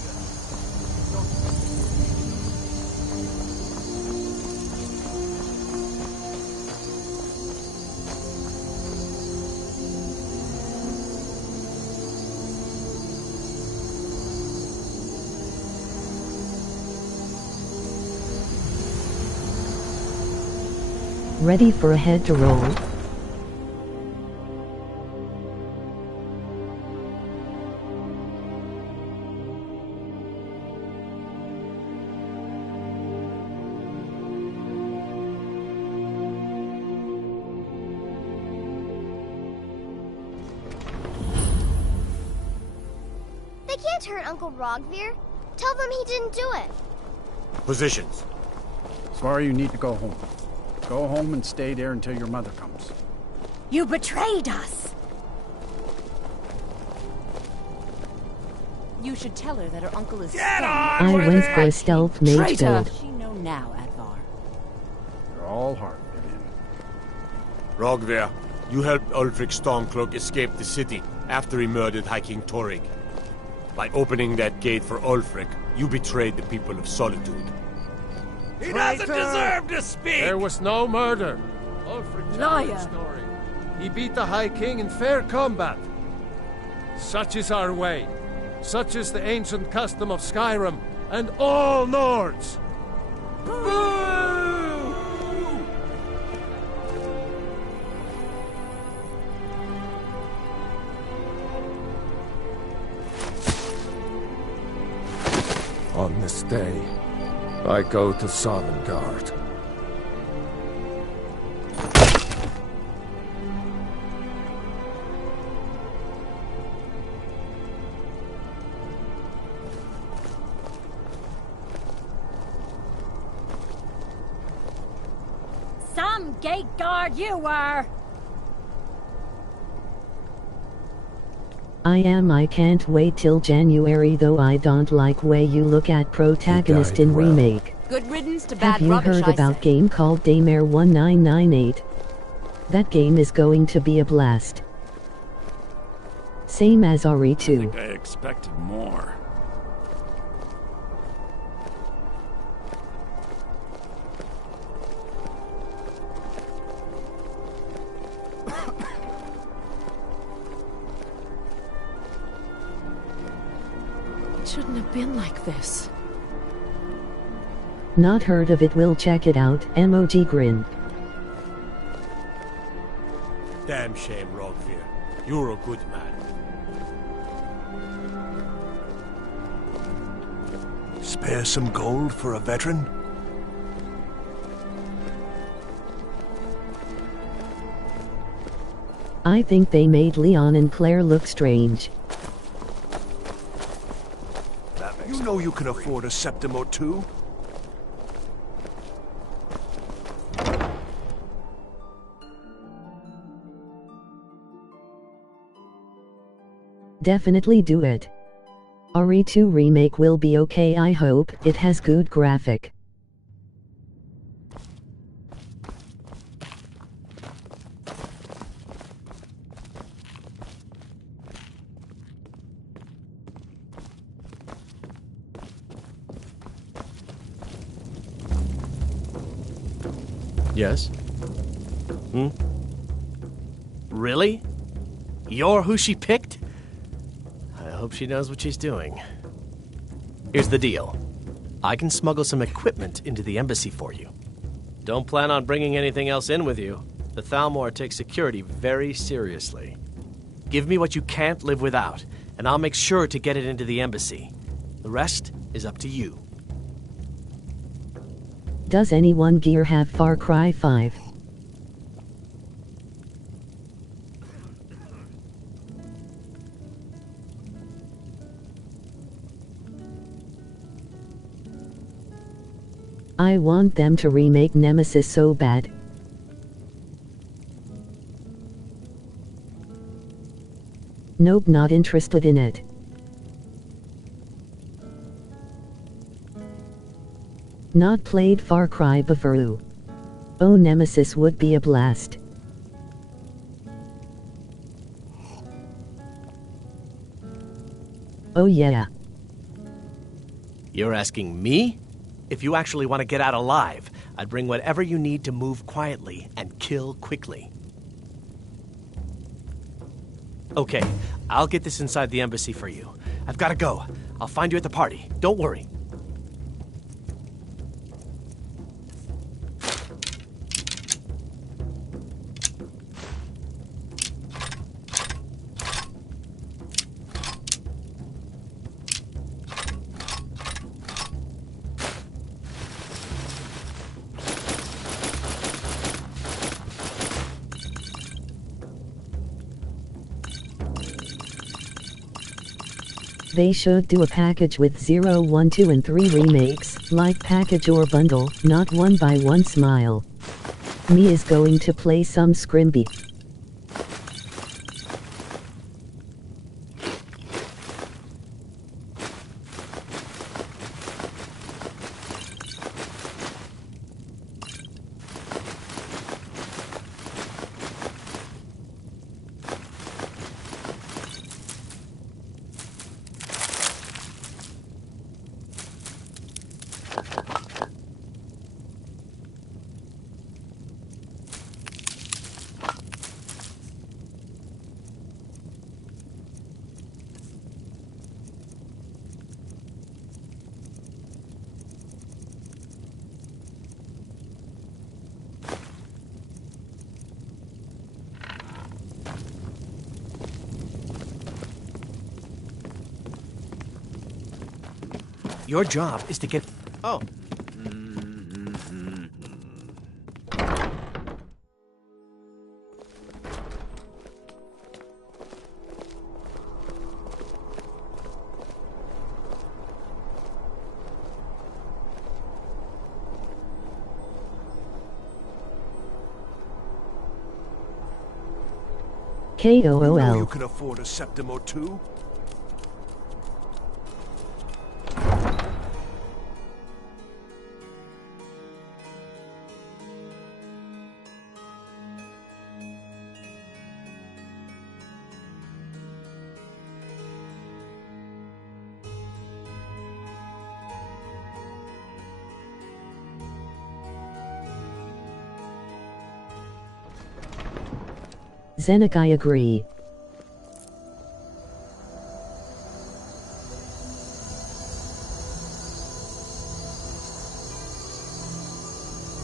Ready for a head to roll? turn Uncle Rogvir? Tell them he didn't do it. Positions. Sorry, you need to go home. Go home and stay there until your mother comes. You betrayed us! You should tell her that her uncle is I went for a stealth mage build. She know now, Advar. You're all heart, Vivian. Rogvir, you helped Ulfric Stormcloak escape the city after he murdered High King Torrig. By opening that gate for Ulfric, you betrayed the people of Solitude. He doesn't deserve to speak! There was no murder. Ulfric challenged Snorri. He beat the High King in fair combat. Such is our way. Such is the ancient custom of Skyrim and all Nords. On this day, I go to Sovngarde. Some gate guard you were! I can't wait till January, though I don't like way you look at protagonist in remake. Good riddance to bad Have you rubbish, heard about game called Daymare 1998? That game is going to be a blast. Same as RE2. I expected more. It shouldn't have been like this. Not heard of it, will check it out. Emoji grin. Damn shame, Rogvir. You're a good man. Spare some gold for a veteran? I think they made Leon and Claire look strange. You know you can afford a septim or two. Definitely do it. RE2 remake will be okay, I hope. It has good graphic. Yes? Really? You're who she picked? I hope she knows what she's doing. Here's the deal. I can smuggle some equipment into the embassy for you. Don't plan on bringing anything else in with you. The Thalmor takes security very seriously. Give me what you can't live without, and I'll make sure to get it into the embassy. The rest is up to you. Does anyone gear have Far Cry 5? I want them to remake Nemesis so bad. Nope, not interested in it. Not played Far Cry before. Oh, Nemesis would be a blast. Oh yeah. You're asking me? If you actually want to get out alive, I'd bring whatever you need to move quietly and kill quickly. Okay, I'll get this inside the embassy for you. I've got to go. I'll find you at the party. Don't worry. They should do a package with 0, 1, 2 and 3 remakes, like package or bundle, not one by one smile. Me is going to play some Scrimby. Your job is to get... Oh. KOOL. You know you can afford a septim or two. Zenek, I agree.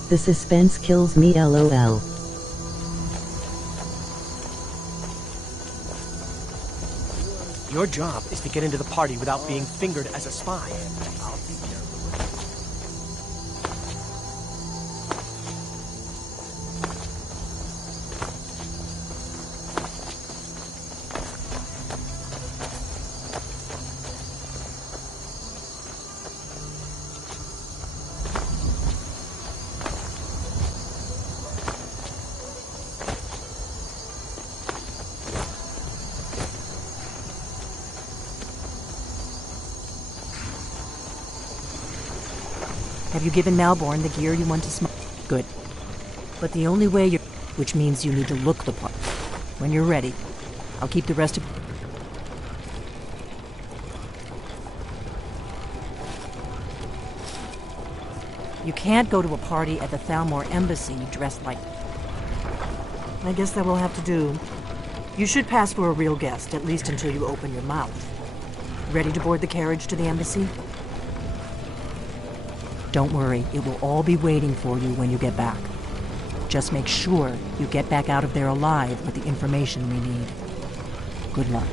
The suspense kills me, LOL. Your job is to get into the party without being fingered as a spy. I'll take care of the rest. Have you given Malborn the gear you want to smoke? Good. But the only way you're... Which means you need to look the part. When you're ready, I'll keep the rest of... You can't go to a party at the Thalmor Embassy dressed like... I guess that will have to do. You should pass for a real guest, at least until you open your mouth. Ready to board the carriage to the embassy? Don't worry, it will all be waiting for you when you get back. Just make sure you get back out of there alive with the information we need. Good luck.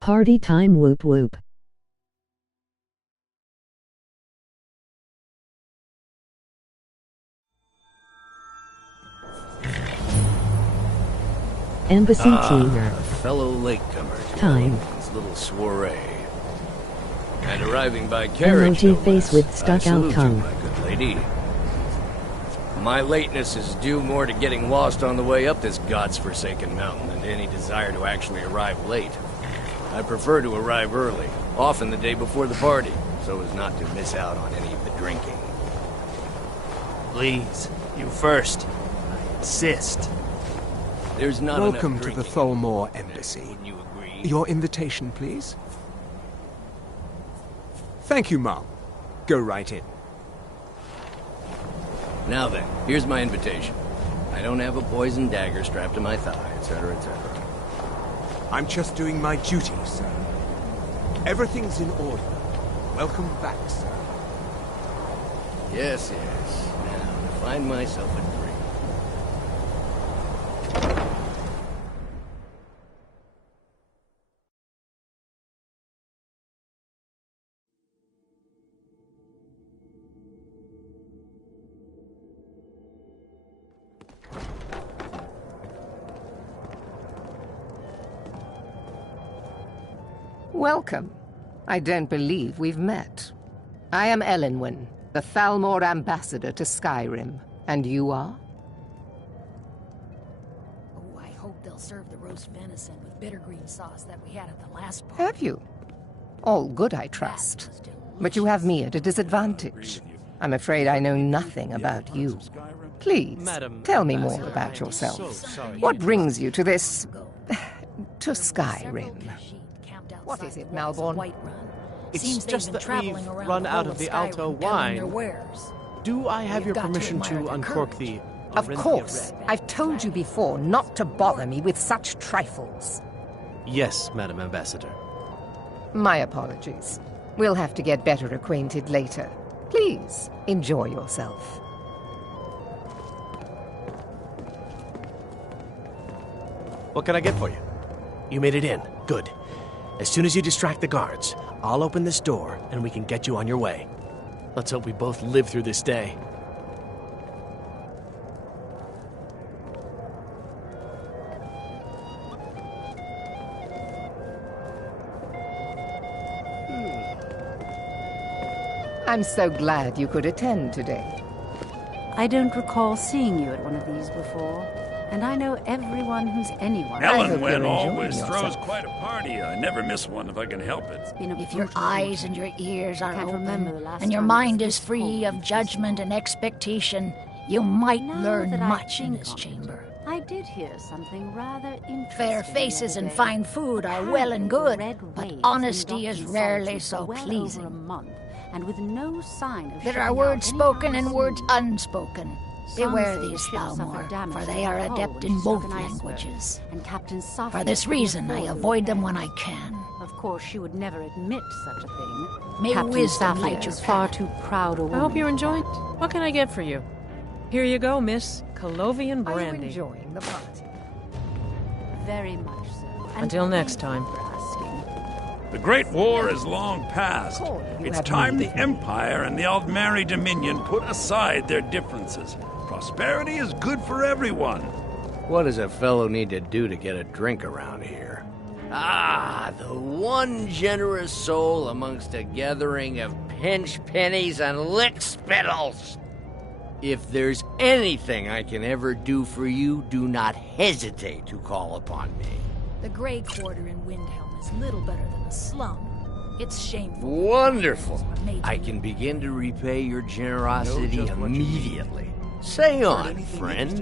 Party time, whoop whoop. Embassy Tier. Fellow latecomer to Time. this little soiree. And arriving by carriage, Emoji face with stuck out I salute tongue. you, my good lady. My lateness is due more to getting lost on the way up this god's-forsaken mountain than to any desire to actually arrive late. I prefer to arrive early, often the day before the party, so as not to miss out on any of the drinking. Please, you first. I insist. There's not Welcome enough to the drinking. Thalmor Embassy. Wouldn't you agree? Your invitation, please. Thank you, Mom. Go right in. Now then, here's my invitation. I don't have a poisoned dagger strapped to my thigh, etc., etc. I'm just doing my duty, sir. Everything's in order. Welcome back, sir. Yes, yes. Now, to find myself a Welcome. I don't believe we've met. I am Elenwen, the Thalmor ambassador to Skyrim. And you are? Oh, I hope they'll serve the roast venison with bittergreen sauce that we had at the last party. Have you? All good, I trust. But you have me at a disadvantage. I'm afraid I know nothing about you. Please, tell me more about yourself. What brings you to this... to Skyrim? What is it, Malborn? It's just that we've run out of the Alto wine. Do I have your permission to uncork the... Of course. I've told you before not to bother me with such trifles. Yes, Madam Ambassador. My apologies. We'll have to get better acquainted later. Please, enjoy yourself. What can I get for you? You made it in. Good. As soon as you distract the guards, I'll open this door and we can get you on your way. Let's hope we both live through this day. I'm so glad you could attend today. I don't recall seeing you at one of these before, and I know everyone who's anyone. Elenwen always throws quite a party. I never miss one if I can help it. If your eyes and your ears are open, and your mind is free of judgment and expectation, you might learn much in this chamber. I did hear something rather interesting. Fair faces and fine food are well and good, but honesty is rarely so pleasing. And with no sign of there are words spoken and words unspoken. Beware these Thalmor, for they are adept in both languages. For this reason, I avoid them when I can. Of course, she would never admit such a thing. May Captain wisdom Safia light your is far too proud a woman. I hope you're enjoying it. What can I get for you? Here you go, Miss Colovian brandy. Are you enjoying the party? Very much so. And until next time. The Great War is long past. It's time the Empire and the Aldmeri Dominion put aside their differences. Prosperity is good for everyone. What does a fellow need to do to get a drink around here? Ah, the one generous soul amongst a gathering of pinch pennies and lick spittles. If there's anything I can ever do for you, do not hesitate to call upon me. The Grey Quarter in Windhelm is little better than a slum. It's shameful. Wonderful. I can begin to repay your generosity immediately. Say on, friend.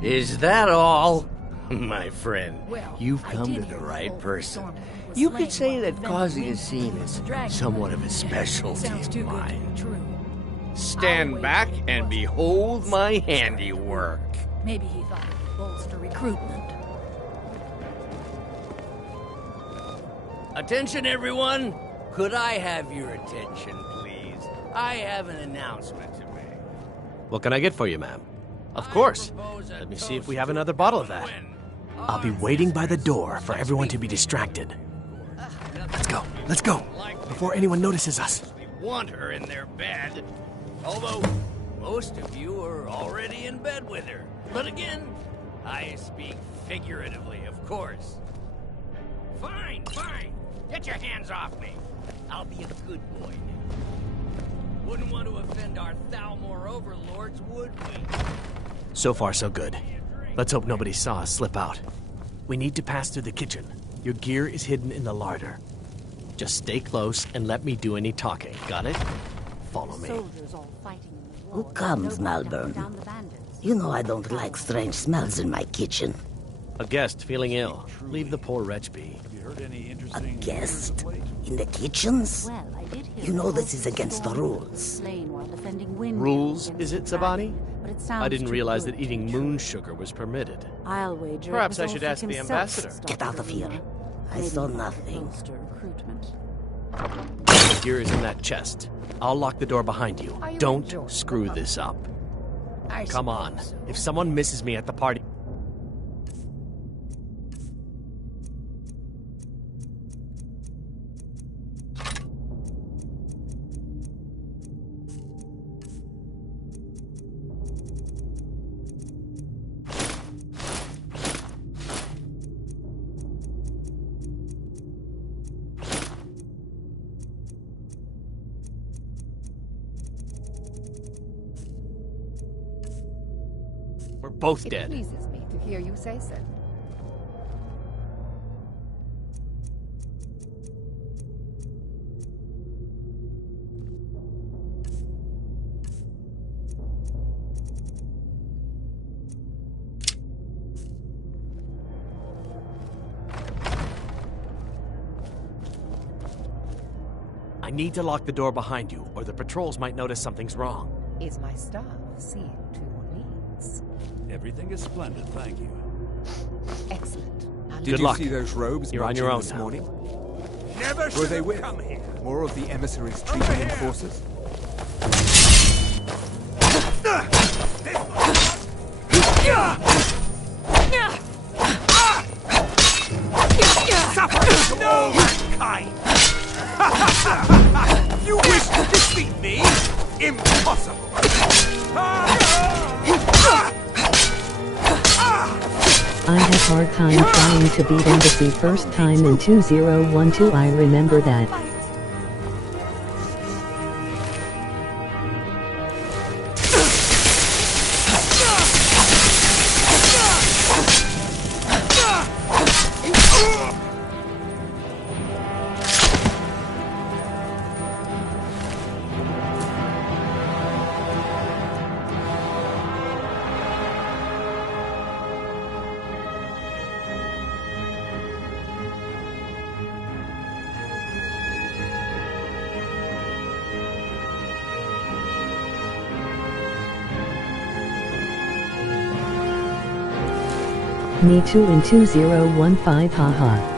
Is that all? My friend, you've come to the right person. You could say that causing a scene is somewhat of a specialty of mine. Stand back and behold my handiwork. Maybe he thought it would bolster recruitment. Attention, everyone! Could I have your attention, please? I have an announcement to make. What can I get for you, ma'am? Of course. Let me see if we have another bottle of that. I'll be waiting by the door for everyone to be distracted. Let's go, before anyone notices us. We want her in their bed, although most of you are already in bed with her. But again, I speak figuratively, of course. Fine. Get your hands off me. I'll be a good boy now. Wouldn't want to offend our Thalmor overlords, would we? So far, so good. Let's hope nobody saw us slip out. We need to pass through the kitchen. Your gear is hidden in the larder. Just stay close and let me do any talking. Got it? Follow me. Who comes, Malborn? You know I don't like strange smells in my kitchen. A guest feeling ill. Leave the poor wretch be. A guest? In the kitchens? You know this is against the rules. Rules, is it, Sabani? I didn't realize that eating moon sugar was permitted. I'll wager. Perhaps I should ask the ambassador. Get out of here. I saw nothing. The gear is in that chest. I'll lock the door behind you. Don't screw this up. Come on. If someone misses me at the party... We're both It dead. pleases me to hear you say so. I need to lock the door behind you, or the patrols might notice something's wrong. Is my staff seeing to your needs? Everything is splendid, thank you. Excellent. Good luck. Did you see those robes You're on marching your own this now. morning? Never Were should they have with come here. more of the emissaries' treaty enforcers? Suffering to all mankind! You wish to defeat me? Impossible! I had hard time trying to beat Embassy first time in 2012. I remember that. Me too in 2015, haha.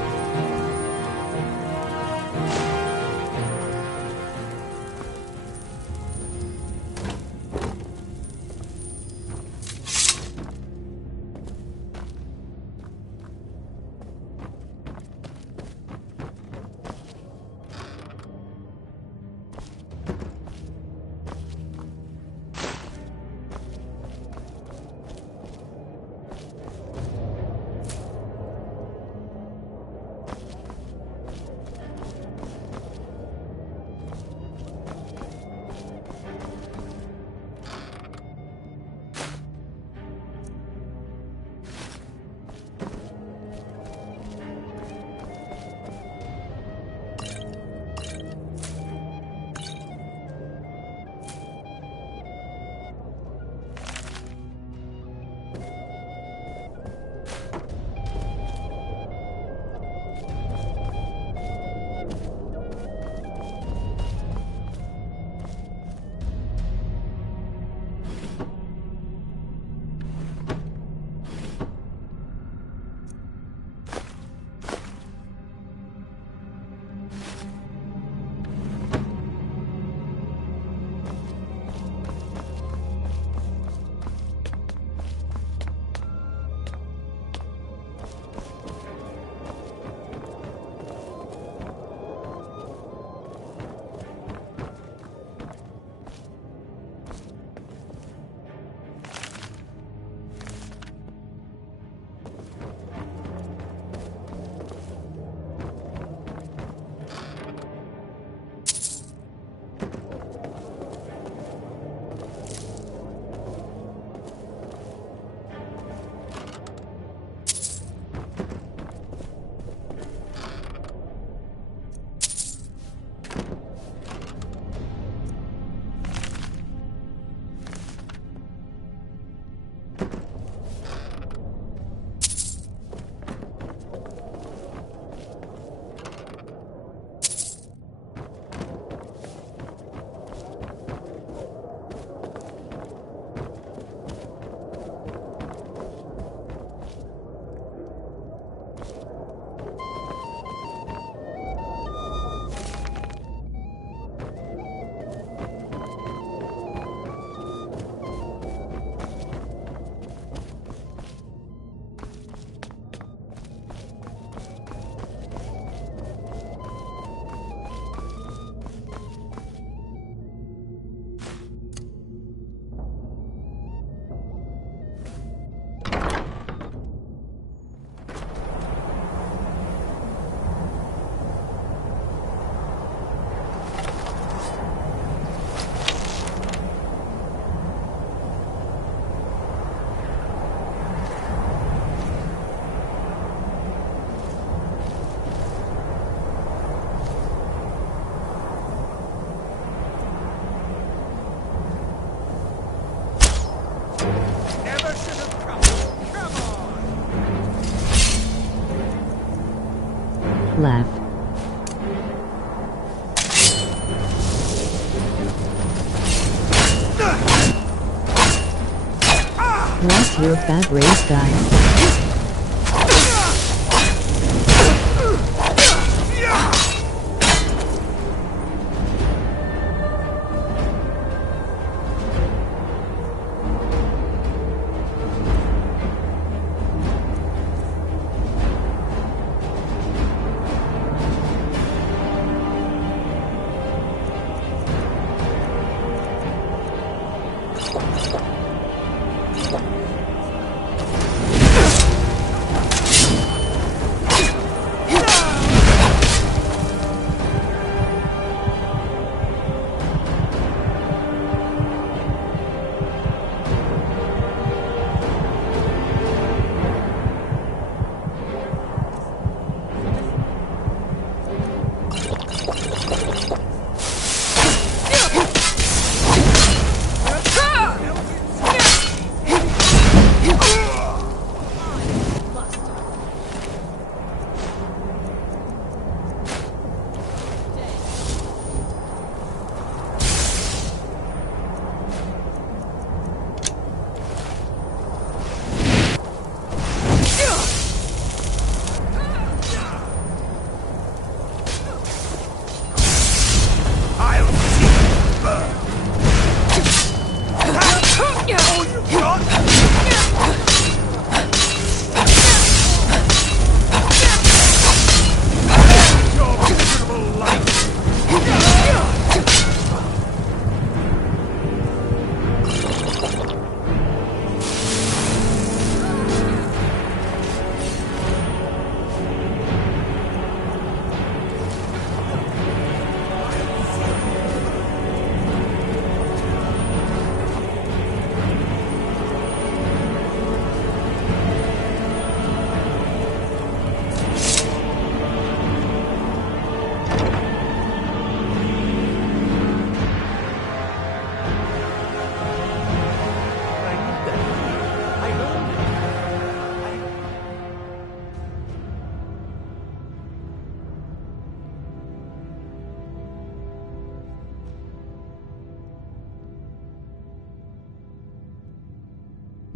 laugh. What's your fat race, guys?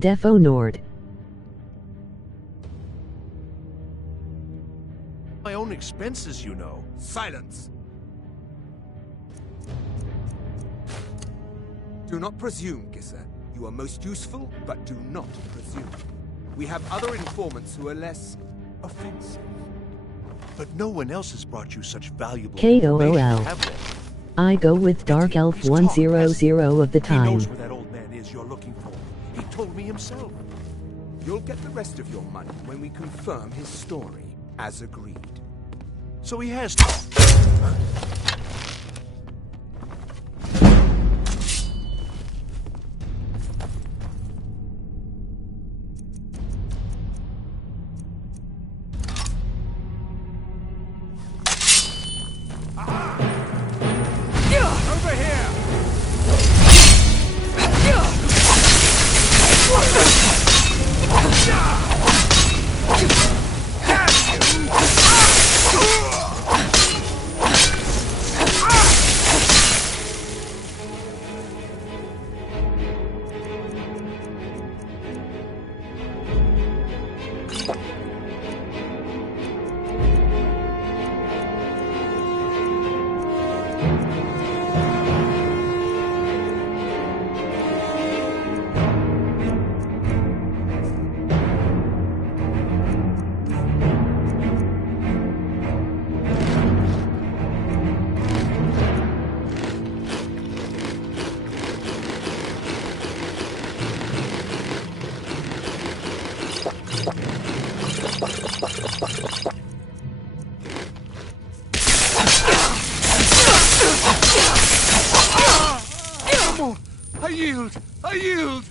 Defo Nord. My own expenses, you know. Silence! Do not presume, Gisser. You are most useful, but do not presume. We have other informants who are less offensive. But no one else has brought you such valuable KOOL. information, have they? I go with Dark Elf 100 of the He time. knows where that old man is you're looking for. He told me himself. You'll get the rest of your money when we confirm his story, as agreed. So he has... Over here! I yield! I yield!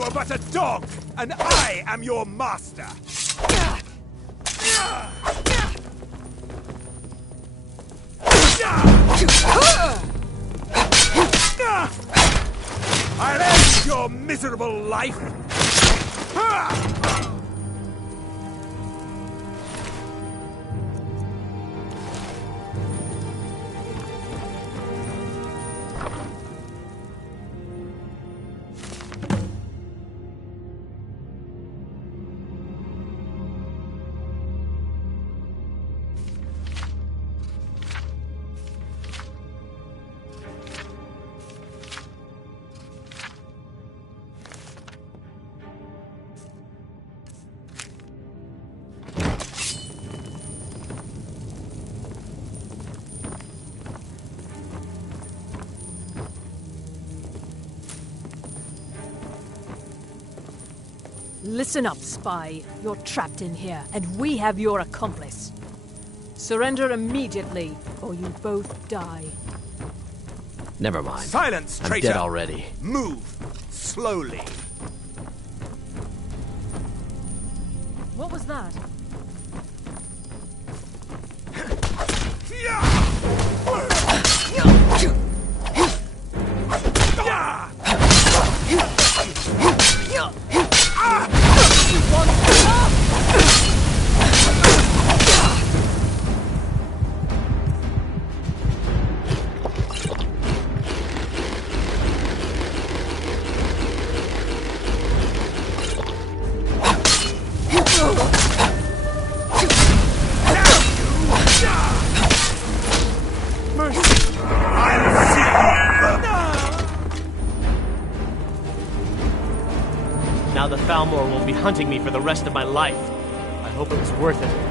You are but a dog, and I am your master! I'll end your miserable life! Listen up, spy. You're trapped in here, and we have your accomplice. Surrender immediately, or you both die. Never mind. Silence, traitor! I'm dead already. Move slowly. What was that? Now the Falmor will be hunting me for the rest of my life. I hope it was worth it.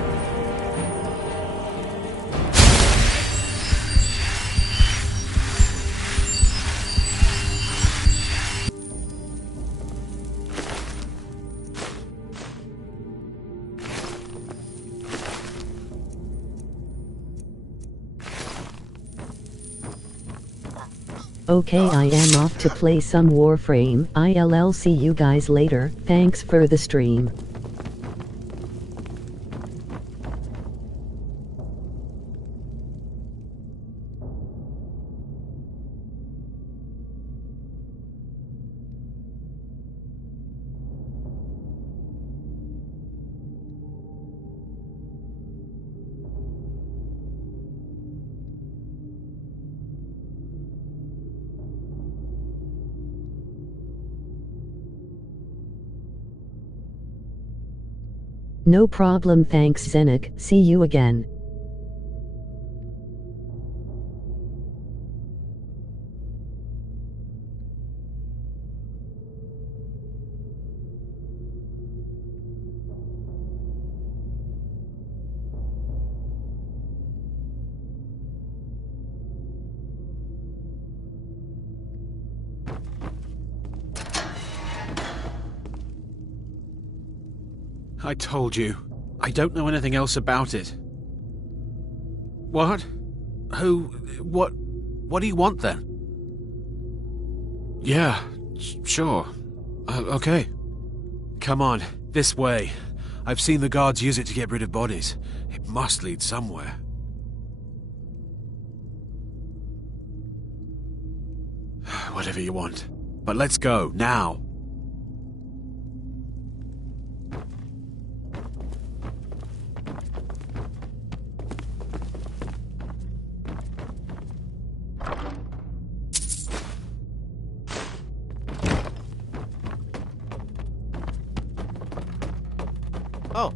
Okay, I am off to play some Warframe. I'll see you guys later. Thanks for the stream. No problem, thanks Zenik. See you again. I told you. I don't know anything else about it. What? Who? What do you want then? Yeah, sure. Okay. Come on, this way. I've seen the guards use it to get rid of bodies. It must lead somewhere. Whatever you want. But let's go, now. Oh.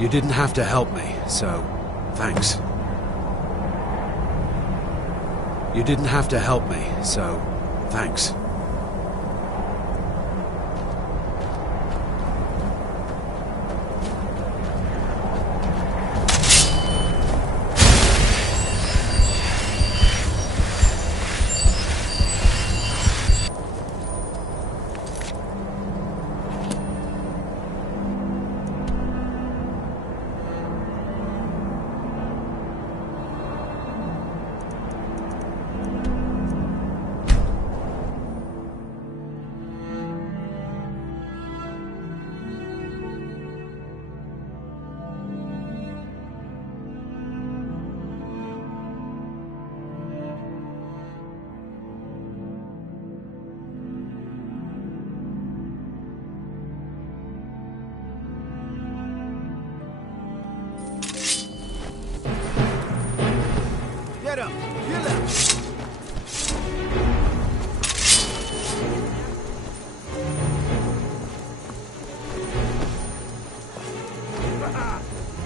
You didn't have to help me, so thanks. You didn't have to help me, so thanks. Get him! Kill him!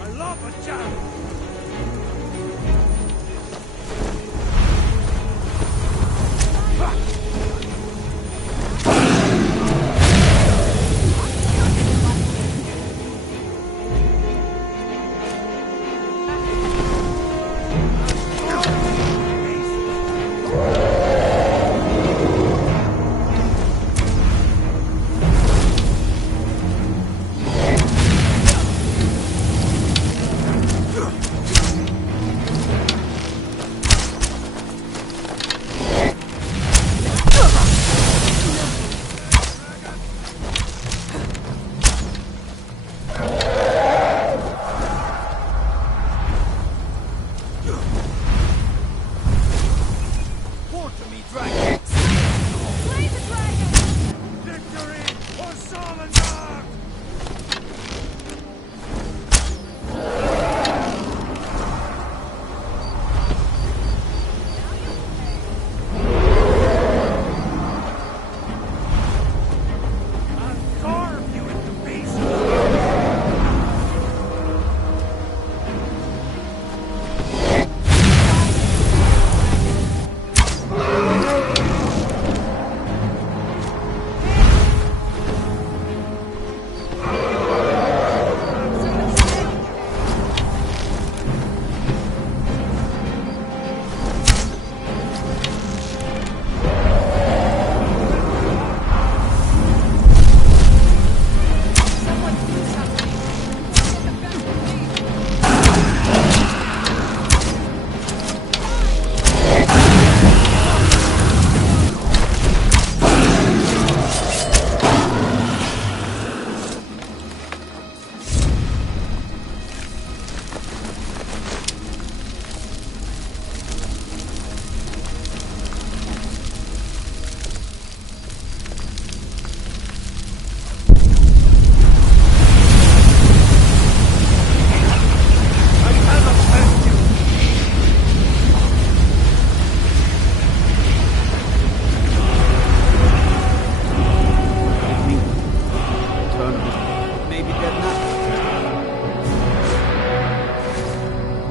I love a challenge!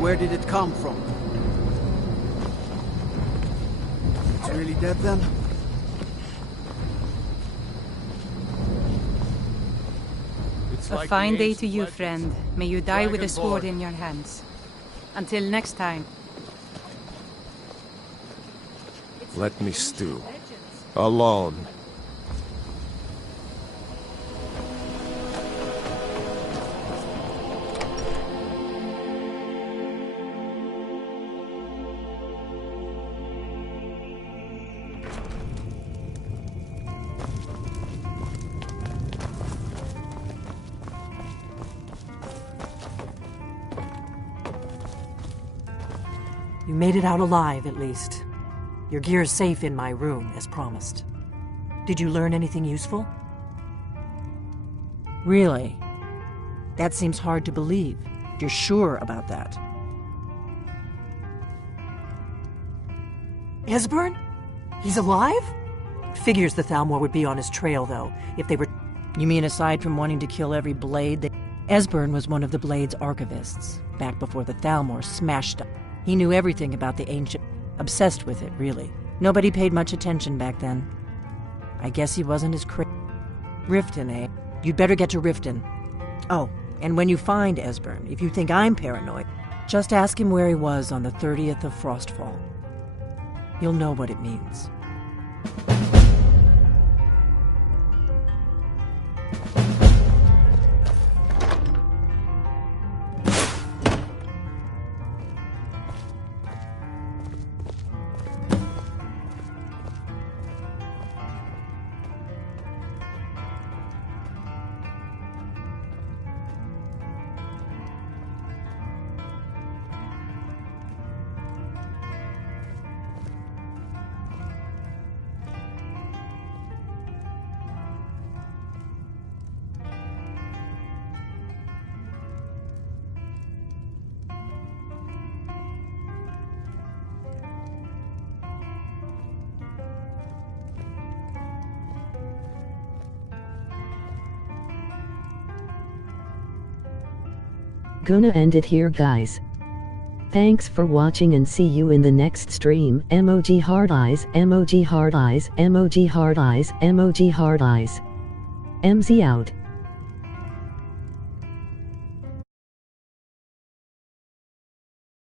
Where did it come from? It's really dead then? A fine day to you, friend. May you die with a sword in your hands. Until next time. Let me stew. Alone. You made it out alive, at least. Your gear's safe in my room, as promised. Did you learn anything useful? Really? That seems hard to believe. You're sure about that? Esbern? He's alive? Figures the Thalmor would be on his trail, though, if they were... You mean aside from wanting to kill every blade, Esbern was one of the Blade's archivists, back before the Thalmor smashed up. He knew everything about the ancient, obsessed with it, really. Nobody paid much attention back then. I guess he wasn't as crazy. Riften, eh? You'd better get to Riften. Oh, and when you find Esbern, if you think I'm paranoid, just ask him where he was on the 30th of Frostfall. You'll know what it means. Gonna end it here, guys. Thanks for watching and see you in the next stream. Emoji hard eyes, emoji hard eyes, emoji hard eyes, emoji hard eyes. Emzie out.